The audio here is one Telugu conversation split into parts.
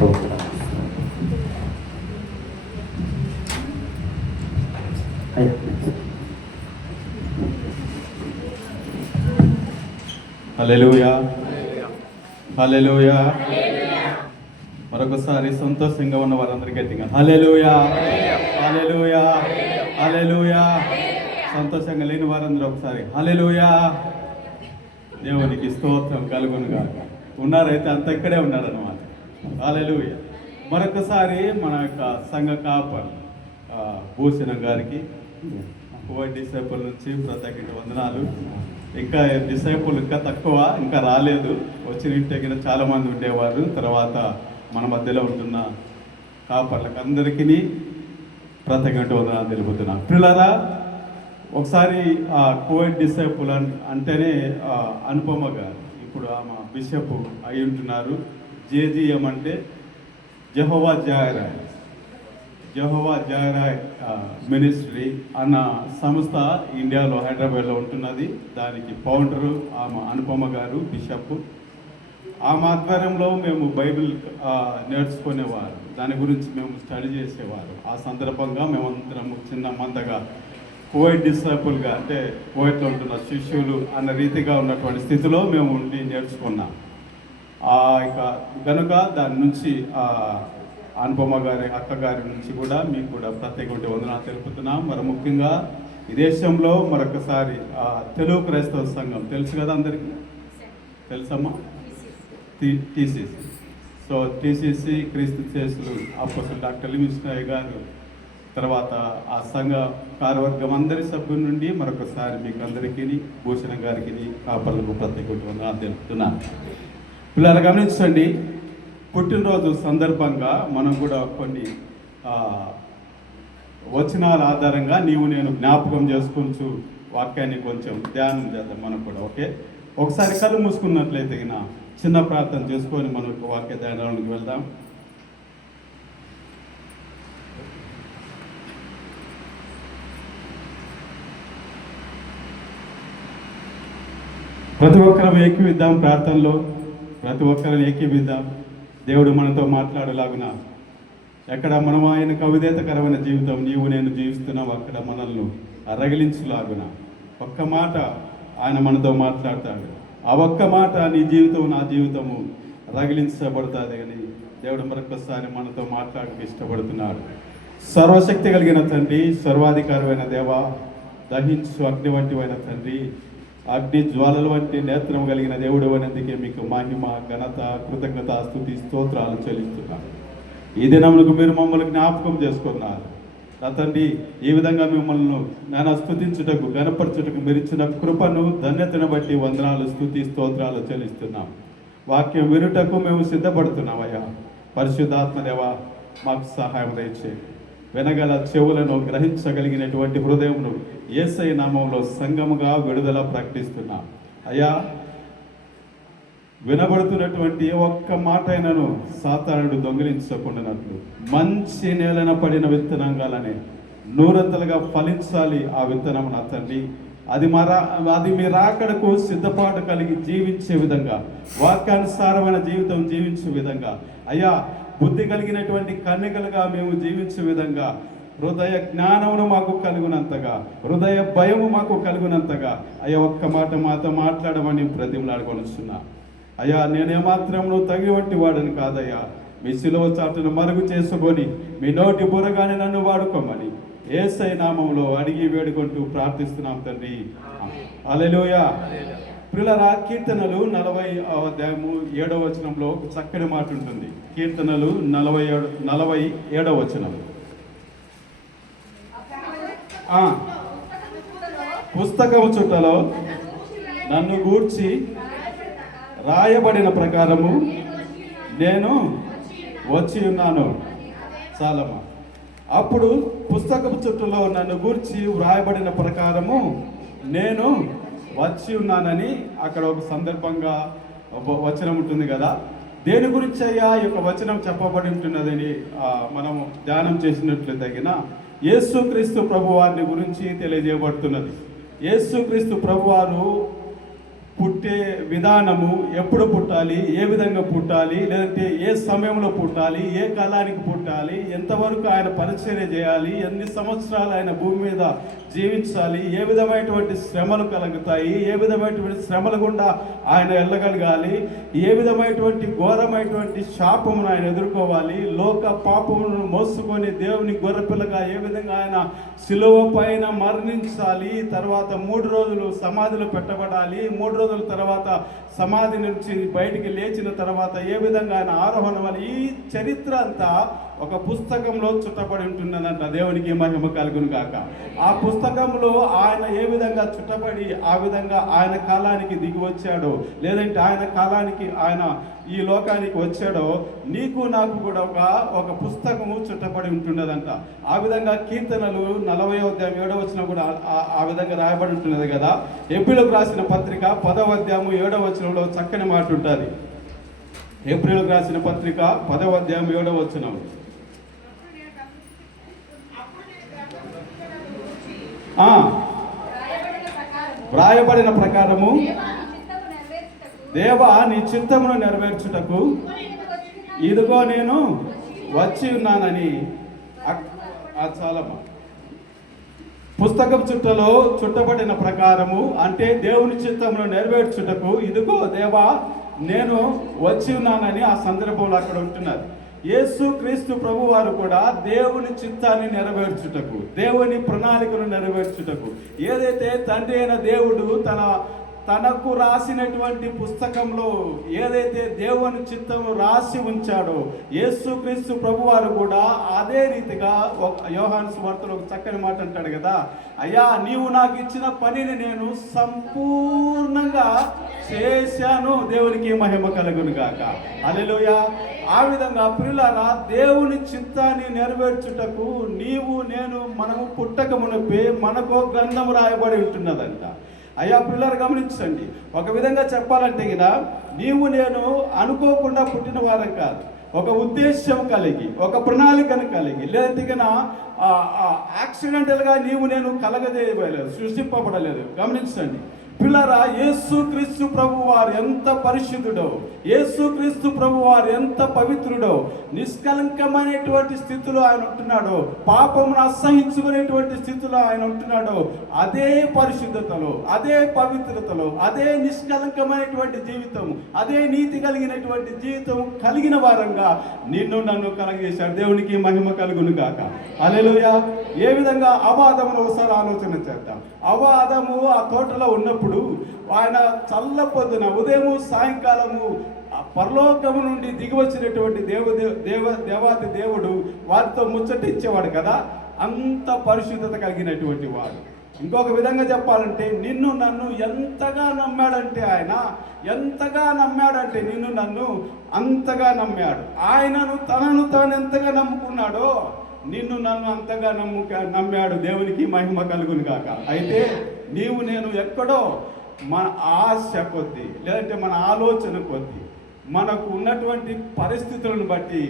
హల్లెలూయా, హల్లెలూయా. మరొకసారి సంతోషంగా ఉన్న వారందరికీ గట్టిగా హల్లెలూయా, హల్లెలూయా, హల్లెలూయా. సంతోషంగా లేని వారందరూ ఒకసారి హల్లెలూయా. దేవునికి స్తోత్రం కలుగునుగా. ఉన్నారైతే అంత ఇక్కడే ఉన్నారన్నమాట. హల్లెలూయా. మరొకసారి మన యొక్క సంఘ కాపర్ భూషణం గారికి కోవిడ్ డిసైపుల్ నుంచి ప్రత్యేక వందనాలు. ఇంకా డిసైపుల్ ఇంకా తక్కువ, ఇంకా రాలేదు. వచ్చిన ఇంటికి చాలామంది ఉండేవారు. తర్వాత మన మధ్యలో ఉంటున్న కాపర్లకు అందరికీ ప్రత్యేక వందనాలు తెలుపుతున్నాను. పిల్లరా, ఒకసారి కోవిడ్ డిసైపుల్ అంటేనే అనుపమ గారు ఇప్పుడు ఆమె బిషప్ అయి ఉంటున్నారు. జేజీఎం అంటే జెహోవా జాయరాయ్ మినిస్ట్రీ అన్న సంస్థ ఇండియాలో హైదరాబాద్లో ఉంటున్నది. దానికి ఫౌండరు ఆమె అనుపమ గారు, బిషప్. ఆమె ఆధ్వర్యంలో మేము బైబిల్ నేర్చుకునేవారు, దాని గురించి మేము స్టడీ చేసేవారు. ఆ సందర్భంగా మేమందరం చిన్నమంతగా కోవిడ్ డిసైపుల్గా అంటే కోవిడ్లో ఉంటున్న శిష్యులు అన్న రీతిగా ఉన్నటువంటి స్థితిలో మేము ఉండి నేర్చుకున్నాం. ఇక కనుక దాని నుంచి అనుపమ గారి అక్కగారి నుంచి కూడా మీకు కూడా ప్రత్యేక వందనాలు తెలుపుతున్నాం. మరి ముఖ్యంగా ఈ దేశంలో మరొకసారి తెలుగు క్రైస్తవ సంఘం తెలుసు కదా, అందరికీ తెలుసమ్మా, టీసీసీ. సో టీసీసీ క్రీస్తు చేసులు అపోస్తలుడు డాక్టర్ లిమిస్నాయ్ గారు, తర్వాత ఆ సంఘ కార్యవర్గం అందరి సభ్యుల నుండి మరొకసారి మీకు అందరికీ, భూషణం గారికి, కాపర్లకు ప్రత్యేక వందనాలు తెలుపుతున్నాను. పిల్లలు గమనించండి, పుట్టినరోజు సందర్భంగా మనం కూడా కొన్ని వచనాల ఆధారంగా నీవు నేను జ్ఞాపకం చేసుకుంటూ వాక్యాన్ని కొంచెం ధ్యానం చేద్దాం మనం కూడా. ఓకే, ఒకసారి కళ్ళు మూసుకున్నట్లయితే చిన్న ప్రార్థన చేసుకొని మనకు వాక్య ధ్యానానికి వెళ్దాం. ప్రతి ఒక్కరం ఏకీవిద్దాం ప్రార్థనలో, ప్రతి ఒక్కరిని ఏకీవిద్దాం. దేవుడు మనతో మాట్లాడలాగున ఎక్కడ మనం ఆయనకు అవిధేయతకరమైన జీవితం నీవు నేను జీవిస్తున్నావు అక్కడ మనల్ని రగిలించులాగున ఒక్క మాట ఆయన మనతో మాట్లాడతాడు. ఆ ఒక్క మాట నీ జీవితం నా జీవితము రగిలించబడుతుంది అని దేవుడు మరొకసారి మనతో మాట్లాడడానికి ఇష్టపడుతున్నాడు. సర్వశక్తి కలిగిన తండ్రి, సర్వాధికారమైన దేవ, దహించు అగ్ని వంటివైన తండ్రి, అగ్ని జ్వాలల వంటి నేత్రం కలిగిన దేవుడు అనేందుకే మీకు మహిమ, ఘనత, కృతజ్ఞత, స్తుతి, స్తోత్రాలు చెల్లిస్తున్నాను. ఈ దినములకు మీరు మమ్మల్ని జ్ఞాపకం చేసుకున్నారు తండ్రి. ఈ విధంగా మిమ్మల్ని నేను స్తుతించుటకు, గణపరచుటకు మీరు ఇచ్చిన కృపను, ధన్యతను బట్టి వందనాలు, స్తుతి, స్తోత్రాలు చెల్లిస్తున్నాం. వాక్యం వినుటకు మేము సిద్ధపడుతున్నామయ్యా. పరిశుద్ధాత్మదేవ మాకు సహాయం దయచేయండి. వినగల చెవులను, గ్రహించగలిగినటువంటి హృదయమును యేసయ్య నామములో సంఘముగా విడుదల ప్రకటిస్తున్నాం అయ్యా. వినబడుతున్నటువంటి ఒక్క మాట అయినను సాతానుడు దొంగిలించకుండానట్లు మంచి నేలన పడిన విత్తనంగాలనే నూరంతలుగా ఫలించాలి ఆ విత్తనం నా తండ్రి. అది మీ రాకడకు సిద్ధపాటు కలిగి జీవించే విధంగా, వాక్యానుసారమైన జీవితం జీవించే విధంగా అయ్యా, బుద్ధి కలిగినటువంటి కన్యకలుగా మేము జీవించే విధంగా, హృదయ జ్ఞానమును మాకు కలుగునంతగా, హృదయ భయము మాకు కలుగునంతగా అయ్యా ఒక్క మాట మాతో మాట్లాడమని బ్రతిమలాడుకొనిస్తున్నా అయ్యా. నేనేమాత్రము తగి వంటి వాడని కాదయ్యా. మీ శిలువ చాటును మరుగు చేసుకొని మీ నోటి బుర్రగానే నన్ను వాడుకోమని యేసయ్య నామములో అడిగి వేడుకుంటూ ప్రార్థిస్తున్నాం తండ్రి. హల్లెలూయా. ప్రియులారా, కీర్తనలు 47వ వచనంలో ఒక చక్కని మాట ఉంటుంది. కీర్తనలు 47వ వచనం, పుస్తకము చుట్టలో నన్ను గూర్చి రాయబడిన ప్రకారము నేను వచ్చి ఉన్నాను. చాలమ్మా. అప్పుడు పుస్తకపు చుట్టలో నన్ను గూర్చి వ్రాయబడిన ప్రకారము నేను వచ్చి ఉన్నానని అక్కడ ఒక సందర్భంగా వచనం ఉంటుంది కదా. దేని గురించి అయ్యా ఈ యొక్క వచనం చెప్పబడి ఉంటున్నదని మనము ధ్యానం చేసినట్లు తగిన యేసుక్రీస్తు ప్రభువారిని గురించి తెలియజేయబడుతున్నది. యేసుక్రీస్తు ప్రభువారు పుట్టే విధానము, ఎప్పుడు పుట్టాలి, ఏ విధంగా పుట్టాలి, లేదంటే ఏ సమయంలో పుట్టాలి, ఏ కాలానికి పుట్టాలి, ఎంతవరకు ఆయన పరిచర్య చేయాలి, ఎన్ని సంవత్సరాలు ఆయన భూమి మీద జీవించాలి, ఏ విధమైనటువంటి శ్రమలు కలుగుతాయి, ఏ విధమైనటువంటి శ్రమల గుండా ఆయన వెళ్ళగలగాలి, ఏ విధమైనటువంటి ఘోరమైనటువంటి శాపమును ఆయన ఎదుర్కోవాలి, లోక పాపములను మోసుకొని దేవుని గొర్రెపిల్లగా ఏ విధంగా ఆయన శిలువ పైన మరణించాలి, తర్వాత 3 రోజులు సమాధిలో పెట్టబడాలి, 3 రోజుల తర్వాత సమాధి నుంచి బయటికి లేచిన తర్వాత ఏ విధంగా ఆయన ఆరోహణం అని ఈ చరిత్ర అంతా ఒక పుస్తకంలో చుట్టబడి ఉంటున్నదంట. దేవునికి మహిమ కలుగును గాక. ఆ పుస్తకంలో ఆయన ఏ విధంగా చుట్టబడి ఆ విధంగా ఆయన కాలానికి దిగి వచ్చాడో, లేదంటే ఆయన కాలానికి ఆయన ఈ లోకానికి వచ్చాడో, నీకు నాకు కూడా ఒక పుస్తకము చుట్టబడి ఉంటున్నదంట. ఆ విధంగా కీర్తనలు 40వ అధ్యాయం 7వ వచనం కూడా ఆ విధంగా రాయబడి ఉంటున్నది కదా. ఎబ్రీయులకు రాసిన పత్రిక 10వ అధ్యాయం 7వ వచనంలో చక్కని మాట ఉంటుంది. ఎబ్రీయులకు రాసిన పత్రిక 10వ అధ్యాయం 7వ వచనం. వ్రాయబడిన ప్రకారము దేవా నీ చిత్తమును నెరవేర్చుటకు ఇదిగో నేను వచ్చి ఉన్నానని. చాలా పుస్తకం చుట్టలో చుట్టబడిన ప్రకారము అంటే దేవుని చిత్తమును నెరవేర్చుటకు ఇదిగో దేవా నేను వచ్చి ఉన్నానని ఆ సందర్భంలో అక్కడ ఉంటున్నారు. యేసు క్రీస్తు ప్రభు వారు కూడా దేవుని చిత్తాన్ని నెరవేర్చుటకు, దేవుని ప్రణాళికను నెరవేర్చుటకు, ఏదైతే తండ్రి అయిన దేవుడు తనకు రాసినటువంటి పుస్తకంలో ఏదైతే దేవుని చిత్తము రాసి ఉంచాడో, యేసుక్రీస్తు ప్రభు వారు కూడా అదే రీతిగా యోహాను సువార్తలో ఒక చక్కని మాట అంటాడు కదా, అయ్యా నీవు నాకు ఇచ్చిన పనిని నేను సంపూర్ణంగా చేశాను, దేవునికి మహిమ కలుగును గాక. హల్లెలూయా. ఆ విధంగా ప్రియులారా, దేవుని చిత్తాన్ని నెరవేర్చుటకు నీవు నేను మనము పుట్టక మునిపే మనకు గ్రంథము రాయబడి ఉంటున్నదంట. అయ్యా పిల్లలు గమనించండి, ఒక విధంగా చెప్పాలంటే కదా, నీవు నేను అనుకోకుండా పుట్టిన వారం కాదు, ఒక ఉద్దేశం కలిగి, ఒక ప్రణాళికను కలిగి, లేదంటే యాక్సిడెంటల్గా నీవు నేను కలగజేయలేదు, సృష్టింపబడలేదు. గమనించండి పిల్లరా, యేసుక్రీస్తు ప్రభు వారు ఎంత పరిశుద్ధుడో, యేసుక్రీస్తు ప్రభు వారు ఎంత పవిత్రుడో, నిష్కలంకమైనటువంటి స్థితిలో ఆయన ఉంటున్నాడో, పాపమును అసహించుకునేటువంటి స్థితిలో ఆయన ఉంటున్నాడో, అదే పరిశుద్ధతలో, అదే పవిత్రతలో, అదే నిష్కలంకమైనటువంటి జీవితం, అదే నీతి కలిగినటువంటి జీవితం కలిగిన వారంగా నిన్ను నన్ను కలగజేశాడు. దేవునికి మహిమ కలుగును గాక. హల్లెలూయా. ఏ విధంగా అవాదమును ఒకసారి ఆలోచన చేద్దాం. అవాదము ఆ తోటలో ఉన్నప్పుడు ఆయన చల్ల పొద్దున ఉదయము సాయంకాలము పరలోకము నుండి దిగి వచ్చినటువంటి దేవాది దేవుడు వారితో ముచ్చటించేవాడు కదా. అంత పరిశుద్ధత కలిగినటువంటి వాడు. ఇంకొక విధంగా చెప్పాలంటే నిన్ను నన్ను ఎంతగా నమ్మాడంటే ఆయన, ఎంతగా నమ్మాడంటే నిన్ను నన్ను అంతగా నమ్మాడు. ఆయనను తనను తాను ఎంతగా నమ్ముకున్నాడో నిన్ను నన్ను అంతగా నమ్మాడు. దేవునికి మహిమ కలుగును గాక. అయితే నీవు నేను ఎక్కడో మన ఆశ కొద్దీ, లేదంటే మన ఆలోచన కొద్దీ, మనకు ఉన్నటువంటి పరిస్థితులను బట్టి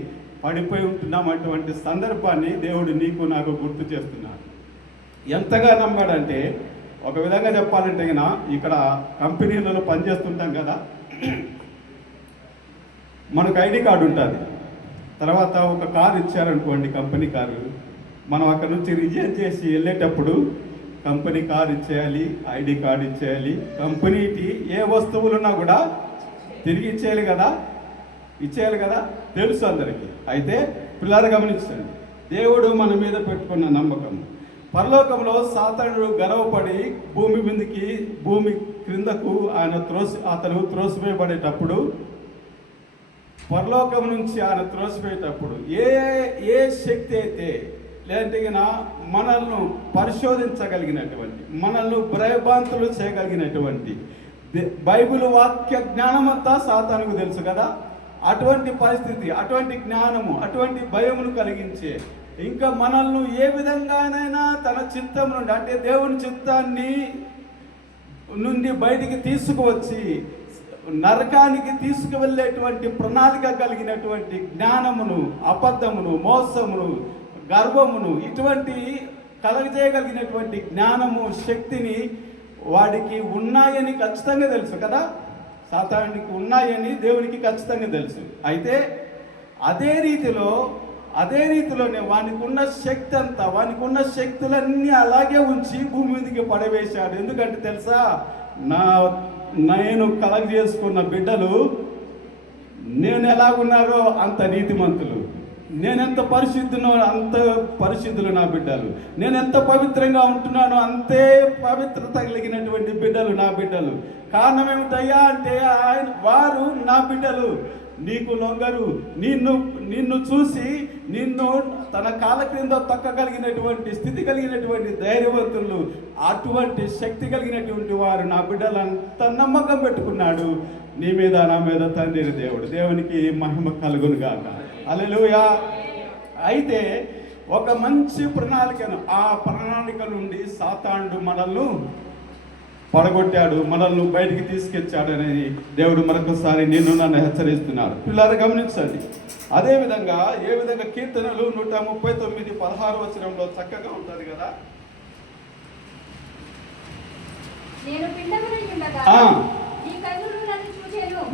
పడిపోయి ఉంటున్నామటువంటి సందర్భాన్ని దేవుడు నీకు నాకు గుర్తు చేస్తున్నాడు. ఎంతగా నమ్మాడంటే, ఒక విధంగా చెప్పాలంటే ఇక్కడ కంపెనీలలో పనిచేస్తుంటాం కదా, మనకు ఐడి కార్డు ఉంటుంది. తర్వాత ఒక కారు ఇచ్చారనుకోండి, కంపెనీ కారు, మనం అక్కడ నుంచి రిజైన్ చేసి వెళ్ళేటప్పుడు కంపెనీ కారు ఇచ్చేయాలి, ఐడి కార్డు ఇచ్చేయాలి, కంపెనీకి ఏ వస్తువులున్నా కూడా తిరిగి ఇచ్చేయాలి కదా, తెలుసు అందరికీ. అయితే పిల్లలు గమనించండి, దేవుడు మన మీద పెట్టుకున్న నమ్మకం. పరలోకంలో సాతానుడు గర్వపడి భూమి క్రిందకు అతను త్రోసివేయబడేటప్పుడు, పరలోకం నుంచి ఆయన త్రోసిపోయేటప్పుడు ఏ శక్తి అయితే లేదంటే మనల్ని పరిశోధించగలిగినటువంటి, మనల్ని భయభ్రాంతులు చేయగలిగినటువంటి బైబిల్ వాక్య జ్ఞానమంతా సాతానుకు తెలుసు కదా. అటువంటి పరిస్థితి, అటువంటి జ్ఞానము, అటువంటి భయమును కలిగించే, ఇంకా మనల్ని ఏ విధంగానైనా తన చిత్తం నుండి, అంటే దేవుని చిత్తాన్ని నుండి బయటికి తీసుకువచ్చి నరకానికి తీసుకువెళ్ళేటువంటి ప్రణాళిక కలిగినటువంటి జ్ఞానమును, అబద్ధమును, మోసమును, గర్వమును, ఇటువంటి కలగజేయగలిగినటువంటి జ్ఞానము, శక్తిని వాడికి ఉన్నాయని ఖచ్చితంగా తెలుసు కదా, సాతానికి ఉన్నాయని దేవునికి ఖచ్చితంగా తెలుసు. అయితే అదే రీతిలోనే వానికి ఉన్న శక్తి అంతా, వానికి ఉన్న శక్తులన్నీ అలాగే ఉంచి భూమి మీదకి పడవేశాడు. ఎందుకంటే తెలుసా, నేను కలగజేసుకున్న బిడ్డలు నేను ఎలాగున్నారో అంత నీతిమంతులు, నేనెంత పరిశుద్ధునో అంత పరిశుద్ధులు నా బిడ్డలు, నేనెంత పవిత్రంగా ఉంటున్నానో అంతే పవిత్రత కలిగినటువంటి బిడ్డలు నా బిడ్డలు. కారణం ఏమిటయ్యా అంటే వారు నా బిడ్డలు, నీకు లొంగరు, నిన్ను చూసి నిన్ను తన కాళ్ళ క్రింద తొక్కగలిగినటువంటి స్థితి కలిగినటువంటి ధైర్యవంతులు, అటువంటి శక్తి కలిగినటువంటి వారు నా బిడ్డలంత నమ్మకం పెట్టుకున్నాడు నీ మీద నా మీద తండ్రి దేవుడు. దేవునికి మహిమ కలుగును గాక. హల్లెలూయా. అయితే ఒక మంచి ప్రణాళికను, ఆ ప్రణాళిక నుండి సాతానుడు మనల్ని పడగొట్టాడు, మనల్ని బయటికి తీసుకొచ్చాడని దేవుడు మరొకసారి నన్ను హెచ్చరిస్తున్నాడు. పిల్లలు గమనించండి. అదేవిధంగా ఏ విధంగా కీర్తనలు 139:16 చక్కగా ఉంటుంది కదా.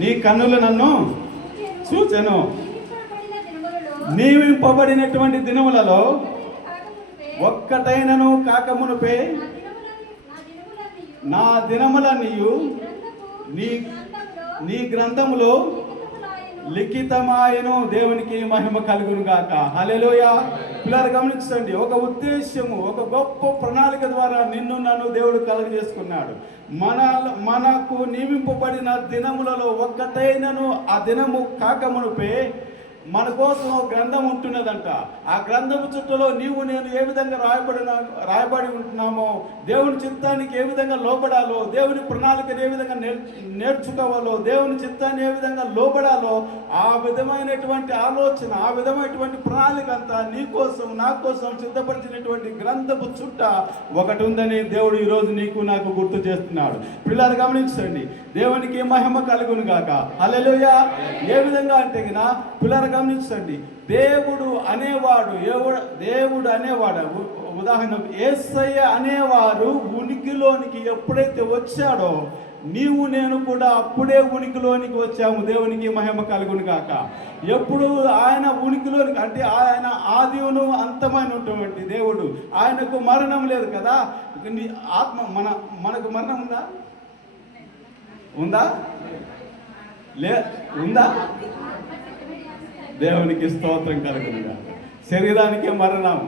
నీ కన్నులు నన్ను చూచెను, నియమింపబడినటువంటి దినములలో ఒక్కటైనను కాకమునుపే నా దినములన్నీయు నీ గ్రంథములో లిఖితమాయను. దేవునికి మహిమ కలుగును గాక. హల్లెలూయా. పిల్లలు గమనించండి, ఒక ఉద్దేశము, ఒక గొప్ప ప్రణాళిక ద్వారా నన్ను దేవుడు కలుగజేసుకున్నాడు. మనకు నియమింపబడిన దినములలో ఒక్కటైనను ఆ దినము కాకమునుపే మన కోసం ఒక గ్రంథం ఉంటున్నదంట. ఆ గ్రంథము చుట్టూలో నీవు నేను ఏ విధంగా రాయబడి ఉంటున్నామో, దేవుని చిత్తానికి ఏ విధంగా లోబడాలో, దేవుని ప్రణాళికను ఏ విధంగా నేర్చుకోవాలో, దేవుని చిత్తాన్ని ఏ విధంగా లోబడాలో, ఆ విధమైనటువంటి ఆలోచన, ఆ విధమైనటువంటి ప్రణాళిక అంతా నీ కోసం నా కోసం సిద్ధపరిచినటువంటి గ్రంథపు చుట్ట ఒకటి ఉందని దేవుడు ఈరోజు నీకు నాకు గుర్తు చేస్తున్నాడు. పిల్లలు గమనించండి, దేవునికి మహిమ కలుగును గాక. హల్లెలూయా. ఏ విధంగా అంటే పిల్లలు గమనించండి, దేవుడు అనేవాడు ఉదాహరణకు యేసయ్య అనేవారు ఉనికిలోనికి ఎప్పుడైతే వచ్చాడో నీవు నేను కూడా అప్పుడే ఉనికిలోనికి వచ్చాము. దేవునికి మహిమ కలుగును గాక. ఎప్పుడు ఆయన ఉనికిలోనికి అంటే ఆయన ఆదివును అంతమైనటువంటి దేవుడు, ఆయనకు మరణం లేదు కదా. ఆత్మ మనకు మరణం ఉందా ఉందా? దేవునికి స్తోత్రం కలుగునుగా. శరీరానికే మరణం,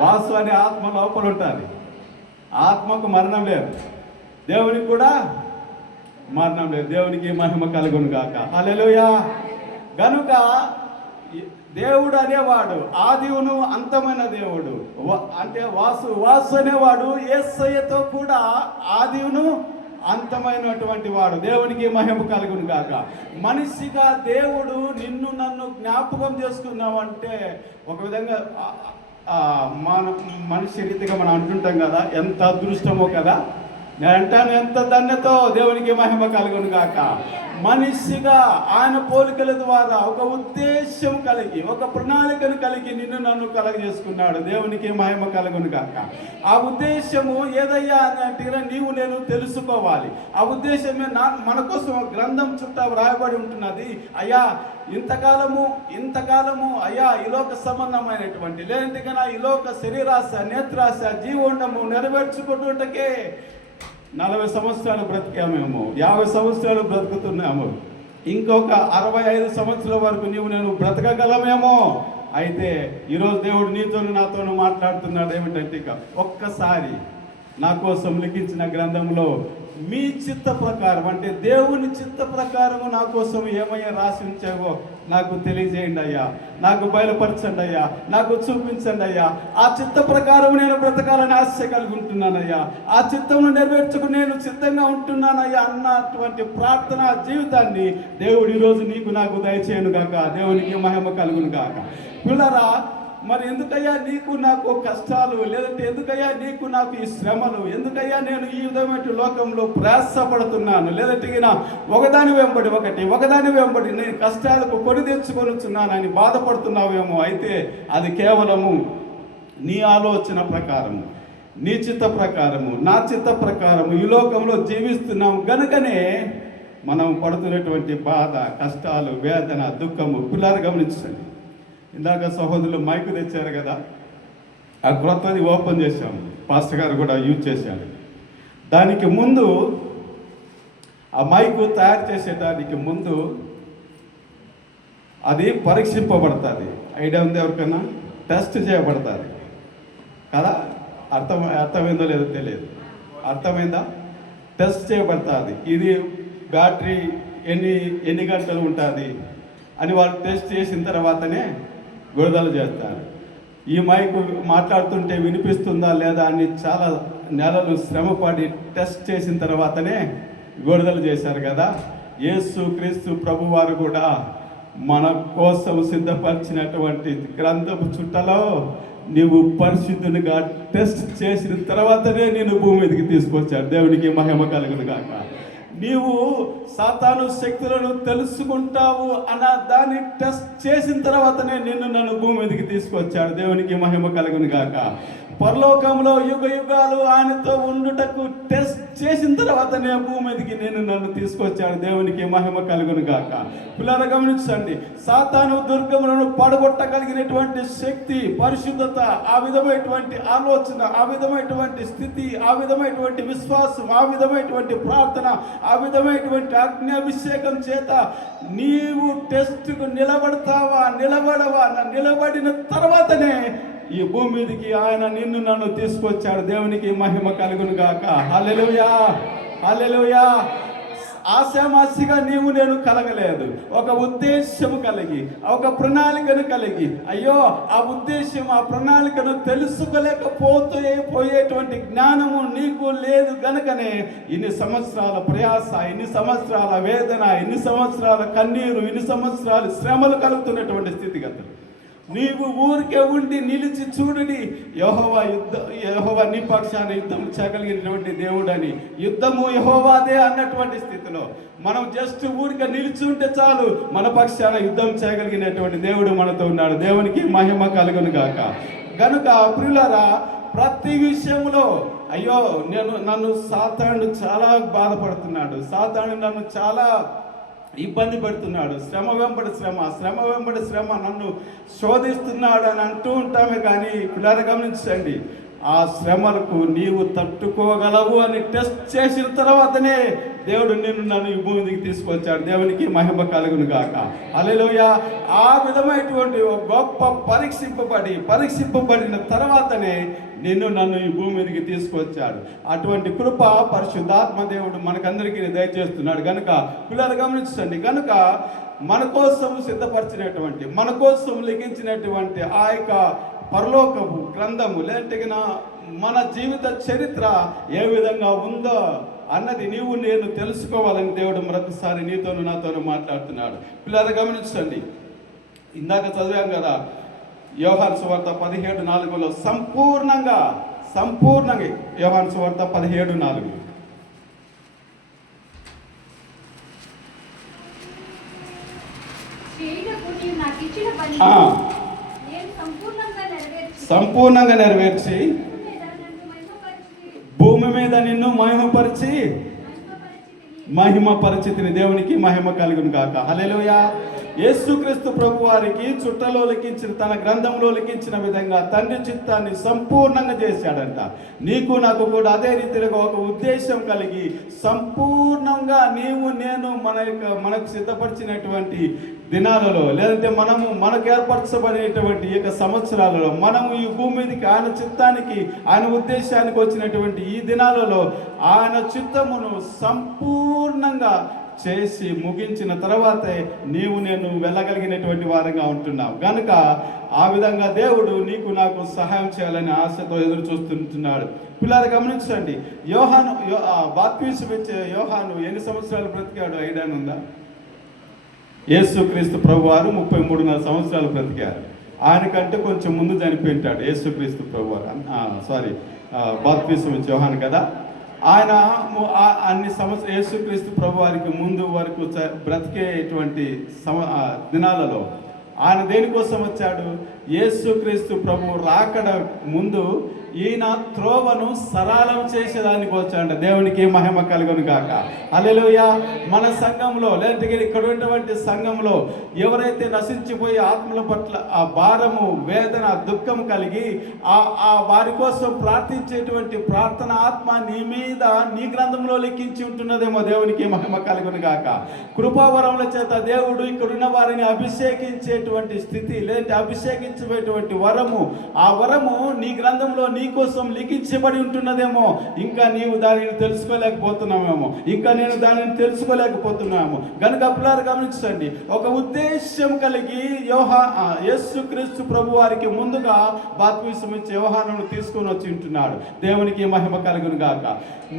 వాసు అనే ఆత్మ లోపల ఉంటుంది, ఆత్మకు మరణం లేదు, దేవునికి కూడా మరణం లేదు. దేవునికి మహిమ కలుగును గాక. హల్లెలూయా. గనుక దేవుడు అనేవాడు ఆదివును అంతమైన దేవుడు, అంటే వాసు అనేవాడు యేసయ్యతో కూడా ఆదివును అంతమైనటువంటి వాడు. దేవునికి మహిమ కలుగును గాక. మనిషిగా దేవుడు నిన్ను నన్ను జ్ఞాపకం చేసుకున్నావంటే ఒక విధంగా మనిషి రీతిగా మనం అంటుంటాం కదా, ఎంత అదృష్టమో కదా. నేను అంటాను, ఎంత ధన్యతో. దేవునికి మహిమ కలుగును గాక. మనిషిగా ఆయన పోలికల ద్వారా ఒక ఉద్దేశం కలిగి, ఒక ప్రణాళికను కలిగి నన్ను కలగజేసుకున్నాడు. దేవునికి మహిమ కలుగును గాక. ఆ ఉద్దేశము ఏదయ్యా అని అంటే నీవు నేను తెలుసుకోవాలి. ఆ ఉద్దేశమే మన కోసం గ్రంథం చుట్టా వ్రాయబడి ఉంటున్నది. అయ్యా ఇంతకాలము అయ్యా ఈ లోక సంబంధమైనటువంటి, లేదంటే కన్నా ఈ లోక శరీరాశ, నేత్రాశ, జీవోండము నెరవేర్చుకుంటుంటకే 40 సంవత్సరాలు బ్రతికామేమో, 50 సంవత్సరాలు బ్రతుకుతున్నాము, ఇంకొక 65 సంవత్సరాల వరకు నేను బ్రతకగలమేమో. అయితే ఈరోజు దేవుడు నీతోను నాతోను మాట్లాడుతున్నాడు. ఏమిటంటే ఒక్కసారి నా కోసం లిఖించిన గ్రంథంలో మీ చిత్త ప్రకారం, అంటే దేవుని చిత్త ప్రకారము నా కోసం ఏమయ్యా రాసి ఉంచావో నాకు తెలియజేయండి అయ్యా, నాకు బయలుపరచండి అయ్యా, నాకు చూపించండి అయ్యా. ఆ చిత్త ప్రకారం నేను బ్రతకాలని ఆశ కలిగి ఉంటున్నానయ్యా, ఆ చిత్తమును నెరవేర్చుకుని నేను సిద్ధంగా ఉంటున్నానయ్యా అన్నటువంటి ప్రార్థన జీవితాన్ని దేవుడు ఈరోజు నీకు నాకు దయచేయను గాక. దేవునికి మహిమ కలుగును గాక. పిల్లరా, మరి ఎందుకయ్యా నీకు నాకు కష్టాలు, లేదంటే ఎందుకయ్యా నీకు నాకు ఈ శ్రమలు, ఎందుకయ్యా నేను ఈ విధమైన లోకంలో ప్రయాసపడుతున్నాను, లేదంటే ఒకదాని వెంబడి నేను కష్టాలకు కొని తెచ్చుకొనుచున్నానని బాధపడుతున్నావేమో. అయితే అది కేవలము నీ ఆలోచన ప్రకారము, నీ చిత్త ప్రకారము, నా చిత్త ప్రకారము ఈ లోకంలో జీవిస్తున్నాం గనుకనే మనం పడుతున్నటువంటి బాధ, కష్టాలు, వేదన, దుఃఖము. పిల్లలు గమనించండి. ఇందాక సహోదరులు మైకు తెచ్చారు కదా, ఆ క్రొత్తది ఓపెన్ చేశాము, పాస్టర్ గారు కూడా యూజ్ చేశారు. దానికి ముందు ఆ మైకు తయారు చేసేటానికి ముందు అది పరీక్షింపబడుతుంది. ఐడియా ఉంది ఎవరికైనా? టెస్ట్ చేయబడుతుంది కదా. అర్థమైందో లేదో తెలియదు. అర్థమైందా? టెస్ట్ చేయబడుతుంది. ఇది బ్యాటరీ ఎన్ని గంటలు ఉంటుంది అని వాళ్ళు టెస్ట్ చేసిన తర్వాతనే విడుదల చేస్తారు. ఈ మైకు మాట్లాడుతుంటే వినిపిస్తుందా లేదా అని చాలా నెలలు శ్రమపడి టెస్ట్ చేసిన తర్వాతనే విడుదల చేశారు కదా. యేసు క్రీస్తు ప్రభువారు కూడా మన కోసం సిద్ధపరిచినటువంటి గ్రంథపు చుట్టలో నీవు పరిశుద్ధునిగా టెస్ట్ చేసిన తర్వాతనే నేను భూమి మీదకి తీసుకొచ్చాడు. దేవునికి మహిమ కలుగును గాక. నీవు సాతాను శక్తులను తెలుసుకుంటావు అన్న దాన్ని టెస్ట్ చేసిన తర్వాతనే నన్ను భూమి మీదకి తీసుకొచ్చాడు. దేవునికి మహిమ కలుగును గాక. పరలోకంలో యుగ యుగాలు ఆయనతో ఉండుటకు టెస్ట్ చేసిన తర్వాతనే భూమి మీదకి నన్ను తీసుకొచ్చాడు. దేవునికి మహిమ కలుగును గాక. పిల్లలు గమనించండి. సాతాను దుర్గములను పడగొట్టగలిగినటువంటి శక్తి, పరిశుద్ధత, ఆ విధమైనటువంటి ఆలోచన, ఆ విధమైనటువంటి స్థితి, ఆ విధమైనటువంటి విశ్వాసం, ఆ విధమైనటువంటి ప్రార్థన, ఆ విధమైనటువంటి అగ్నిఅభిషేకం చేత నీవు టెస్ట్కు నిలబడతావా, నిలబడవా? నిలబడిన తర్వాతనే ఈ భూమి మీదకి ఆయన నన్ను తీసుకొచ్చాడు. దేవునికి మహిమ కలుగును గాక. హల్లెలూయా, హల్లెలూయా. ఆశామాసిగా నేను కలగలేదు. ఒక ఉద్దేశము కలిగి, ఒక ప్రణాళికను కలిగి, అయ్యో ఆ ఉద్దేశం, ఆ ప్రణాళికను తెలుసుకోలేకపోయేటువంటి జ్ఞానము నీకు లేదు గనుకనే ఇన్ని సంవత్సరాల ప్రయాస, ఇన్ని సంవత్సరాల వేదన, ఇన్ని సంవత్సరాల కన్నీరు, ఇన్ని సంవత్సరాలు శ్రమలు కలుగుతున్నటువంటి స్థితిగతులు. నీవు ఊరికే ఉండి నిలిచి చూడని, యెహోవా నీ పక్షాన యుద్ధం చేయగలిగినటువంటి దేవుడని, యుద్ధము యెహోవాదే అన్నటువంటి స్థితిలో మనం జస్ట్ ఊరికే నిలిచి ఉంటే చాలు, మన పక్షాన యుద్ధం చేయగలిగినటువంటి దేవుడు మనతో ఉన్నాడు. దేవునికి మహిమ కలుగును గాక. గనుక ప్రియులారా, ప్రతి విషయంలో అయ్యో నన్ను సాతాను చాలా బాధపడుతున్నాడు, సాతాను నన్ను చాలా ఇబ్బంది పెడుతున్నాడు, శ్రమ వెంబడి శ్రమ, శ్రమ వెంబడి శ్రమ నన్ను శోధిస్తున్నాడు అని అంటూ ఉంటామే. కానీ పిల్లలు గమనించండి, ఆ శ్రమలకు నీవు తట్టుకోగలవు అని టెస్ట్ చేసిన తర్వాతనే దేవుడు నన్ను ఈ భూమికి తీసుకొచ్చాడు. దేవునికి మహిమ కలుగును గాక. హల్లెలూయా. ఆ విధమైనటువంటి గొప్ప పరీక్షింపబడిన తర్వాతనే నన్ను ఈ భూమి మీదకి తీసుకొచ్చాడు. అటువంటి కృప పరిశుద్ధాత్మ దేవుడు మనకందరికీ దయచేస్తున్నాడు. కనుక పిల్లలు గమనించండి. కనుక మన కోసం సిద్ధపరిచినటువంటి, మన కోసం లిఖించినటువంటి ఆ యొక్క పరలోకపు గ్రంథము, లేదంటే మన జీవిత చరిత్ర ఏ విధంగా ఉందో అన్నది నేను తెలుసుకోవాలని దేవుడు మరొకసారి నీతోను నాతోను మాట్లాడుతున్నాడు. పిల్లలు గమనించండి. ఇందాక చదివాం కదా, యోహాను సువార్త 17:4 సంపూర్ణంగా యోహాను సువార్త 17:4 సంపూర్ణంగా నెరవేర్చి భూమి మీద నిన్ను మహిమపరిచితిని. దేవునికి మహిమ కలుగును గాక. హల్లెలూయా. యేసుక్రీస్తు ప్రభు వారికి చుట్టలో లిఖించిన, తన గ్రంథంలో లిఖించిన విధంగా తండ్రి చిత్తాన్ని సంపూర్ణంగా చేశాడంట. నీకు నాకు కూడా అదే రీతిగా ఒక ఉద్దేశం కలిగి సంపూర్ణంగా నేను మనకు సిద్ధపరిచినటువంటి దినాలలో, లేదంటే మనకు ఏర్పరచబడినటువంటి ఈ సంవత్సరాలలో మనము ఈ భూమి మీదకి ఆయన చిత్తానికి, ఆయన ఉద్దేశానికి వచ్చినటువంటి ఈ దినాలలో ఆయన చిత్తమును సంపూర్ణంగా చేసి ముగించిన తర్వాతే నేను వెళ్ళగలిగినటువంటి వారంగా ఉంటున్నావు. కనుక ఆ విధంగా దేవుడు నీకు నాకు సహాయం చేయాలని ఆశతో ఎదురు చూస్తుంటున్నాడు. పిల్లలు గమనించండి. బాప్తిస్మం ఇచ్చే యోహాను ఎన్ని సంవత్సరాలు బ్రతికాడు ఐడియా ఉందా? యేసుక్రీస్తు ప్రభువారు 33.5 సంవత్సరాలు బ్రతికారు. ఆయనకంటే కొంచెం ముందు చనిపోయింటాడు యేసుక్రీస్తు ప్రభువారు. బాప్తిస్మం ఇచ్చే యోహాను కదా. ఆయన అన్ని యేసుక్రీస్తు ప్రభువారికి ముందు వరకు బ్రతికేటువంటి దినాలలో ఆయన దేనికోసం వచ్చాడు? యేసుక్రీస్తు ప్రభు రాకడ ముందు ఈయన త్రోవను సరళం చేసేదానికి వచ్చాడు. దేవునికి మహిమ కలుగును గాక. హల్లెలూయా. మన సంఘంలో లేదంటే ఇక్కడ ఉన్నటువంటి సంఘంలో ఎవరైతే నశించిపోయే ఆత్మల పట్ల ఆ భారము, వేదన, దుఃఖం కలిగి ఆ వారి కోసం ప్రార్థించేటువంటి ప్రార్థన ఆత్మ నీ మీద, నీ గ్రంథంలో లిఖించి ఉంటున్నదేమో. దేవునికి మహిమ కలుగును గాక. కృపావరముల చేత దేవుడు ఇక్కడున్న వారిని అభిషేకించేటువంటి స్థితి, లేదంటే అభిషేకించేటువంటి వరము, ఆ వరము నీ గ్రంథంలో నీ కోసం లిఖించబడి ఉంటున్నదేమో. ఇంకా నీవు దానిని తెలుసుకోలేకపోతున్నామేమో, ఇంకా నేను దానిని తెలుసుకోలేకపోతున్నాము. కనుక పిల్లలు గమనించండి, ఒక ఉద్దేశం కలిగి యేసుక్రీస్తు ప్రభు వారికి ముందుగా బాప్తిసం ఇచ్చే యోహానును తీసుకొని వచ్చి ఉంటున్నాడు. దేవునికి మహిమ కలుగును గాక.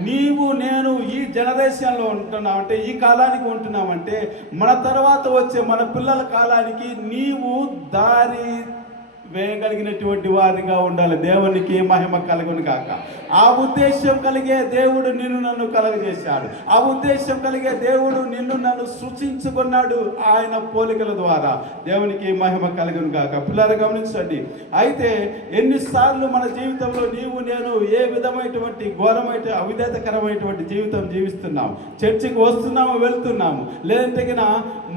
నీవు నేను ఈ జనరేషన్లో ఉంటున్నామంటే, ఈ కాలానికి ఉంటున్నామంటే, మన తర్వాత వచ్చే మన పిల్లల కాలానికి నీవు దారి వేయగలిగినటువంటి వారిగా ఉండాలి. దేవునికి మహిమ కలుగును గాక. ఆ ఉద్దేశం కలిగే దేవుడు నిన్ను నన్ను కలుగజేశాడు. ఆ ఉద్దేశం కలిగే దేవుడు నిన్ను నన్ను సృష్టించుకున్నాడు ఆయన పోలికల ద్వారా. దేవునికి మహిమ కలుగును గాక. పిల్లలు గమనించండి. అయితే ఎన్నిసార్లు మన జీవితంలో నీవు నేను ఏ విధమైనటువంటి ఘోరమైన అవిధేతకరమైనటువంటి జీవితం జీవిస్తున్నాము. చర్చికి వస్తున్నాము, వెళ్తున్నాము, లేదంటే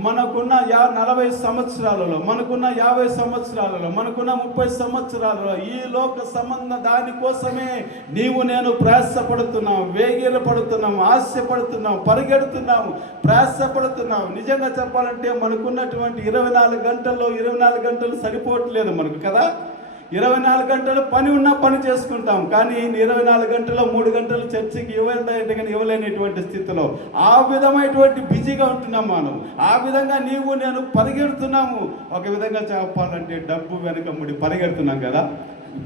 మనకున్న 40 సంవత్సరాలలో, మనకున్న 50 సంవత్సరాలలో, మనకున్న 30 సంవత్సరాలలో ఈ లోక సంబంధ దానికోసమే నీవు నేను ప్రయాసపడుతున్నాము, వేగిరపడుతున్నాము, ఆశపడుతున్నాము, పరిగెడుతున్నాము, ప్రయాసపడుతున్నాము. నిజంగా చెప్పాలంటే మనకున్నటువంటి 24 గంటల్లో 24 గంటలు సరిపోవట్లేదు మనకు కదా. 24 గంటలు పని ఉన్నా పని చేసుకుంటాం, కానీ 24 గంటల్లో 3 గంటలు చర్చికి ఇవ్వాలంటే కానీ ఇవ్వలేనటువంటి స్థితిలో ఆ విధమైనటువంటి బిజీగా ఉంటున్నాం మనం. ఆ విధంగా నీవు నేను పరిగెడుతున్నాము. ఒక విధంగా చెప్పాలంటే డబ్బు వెనుక ముడి పరిగెడుతున్నాం కదా.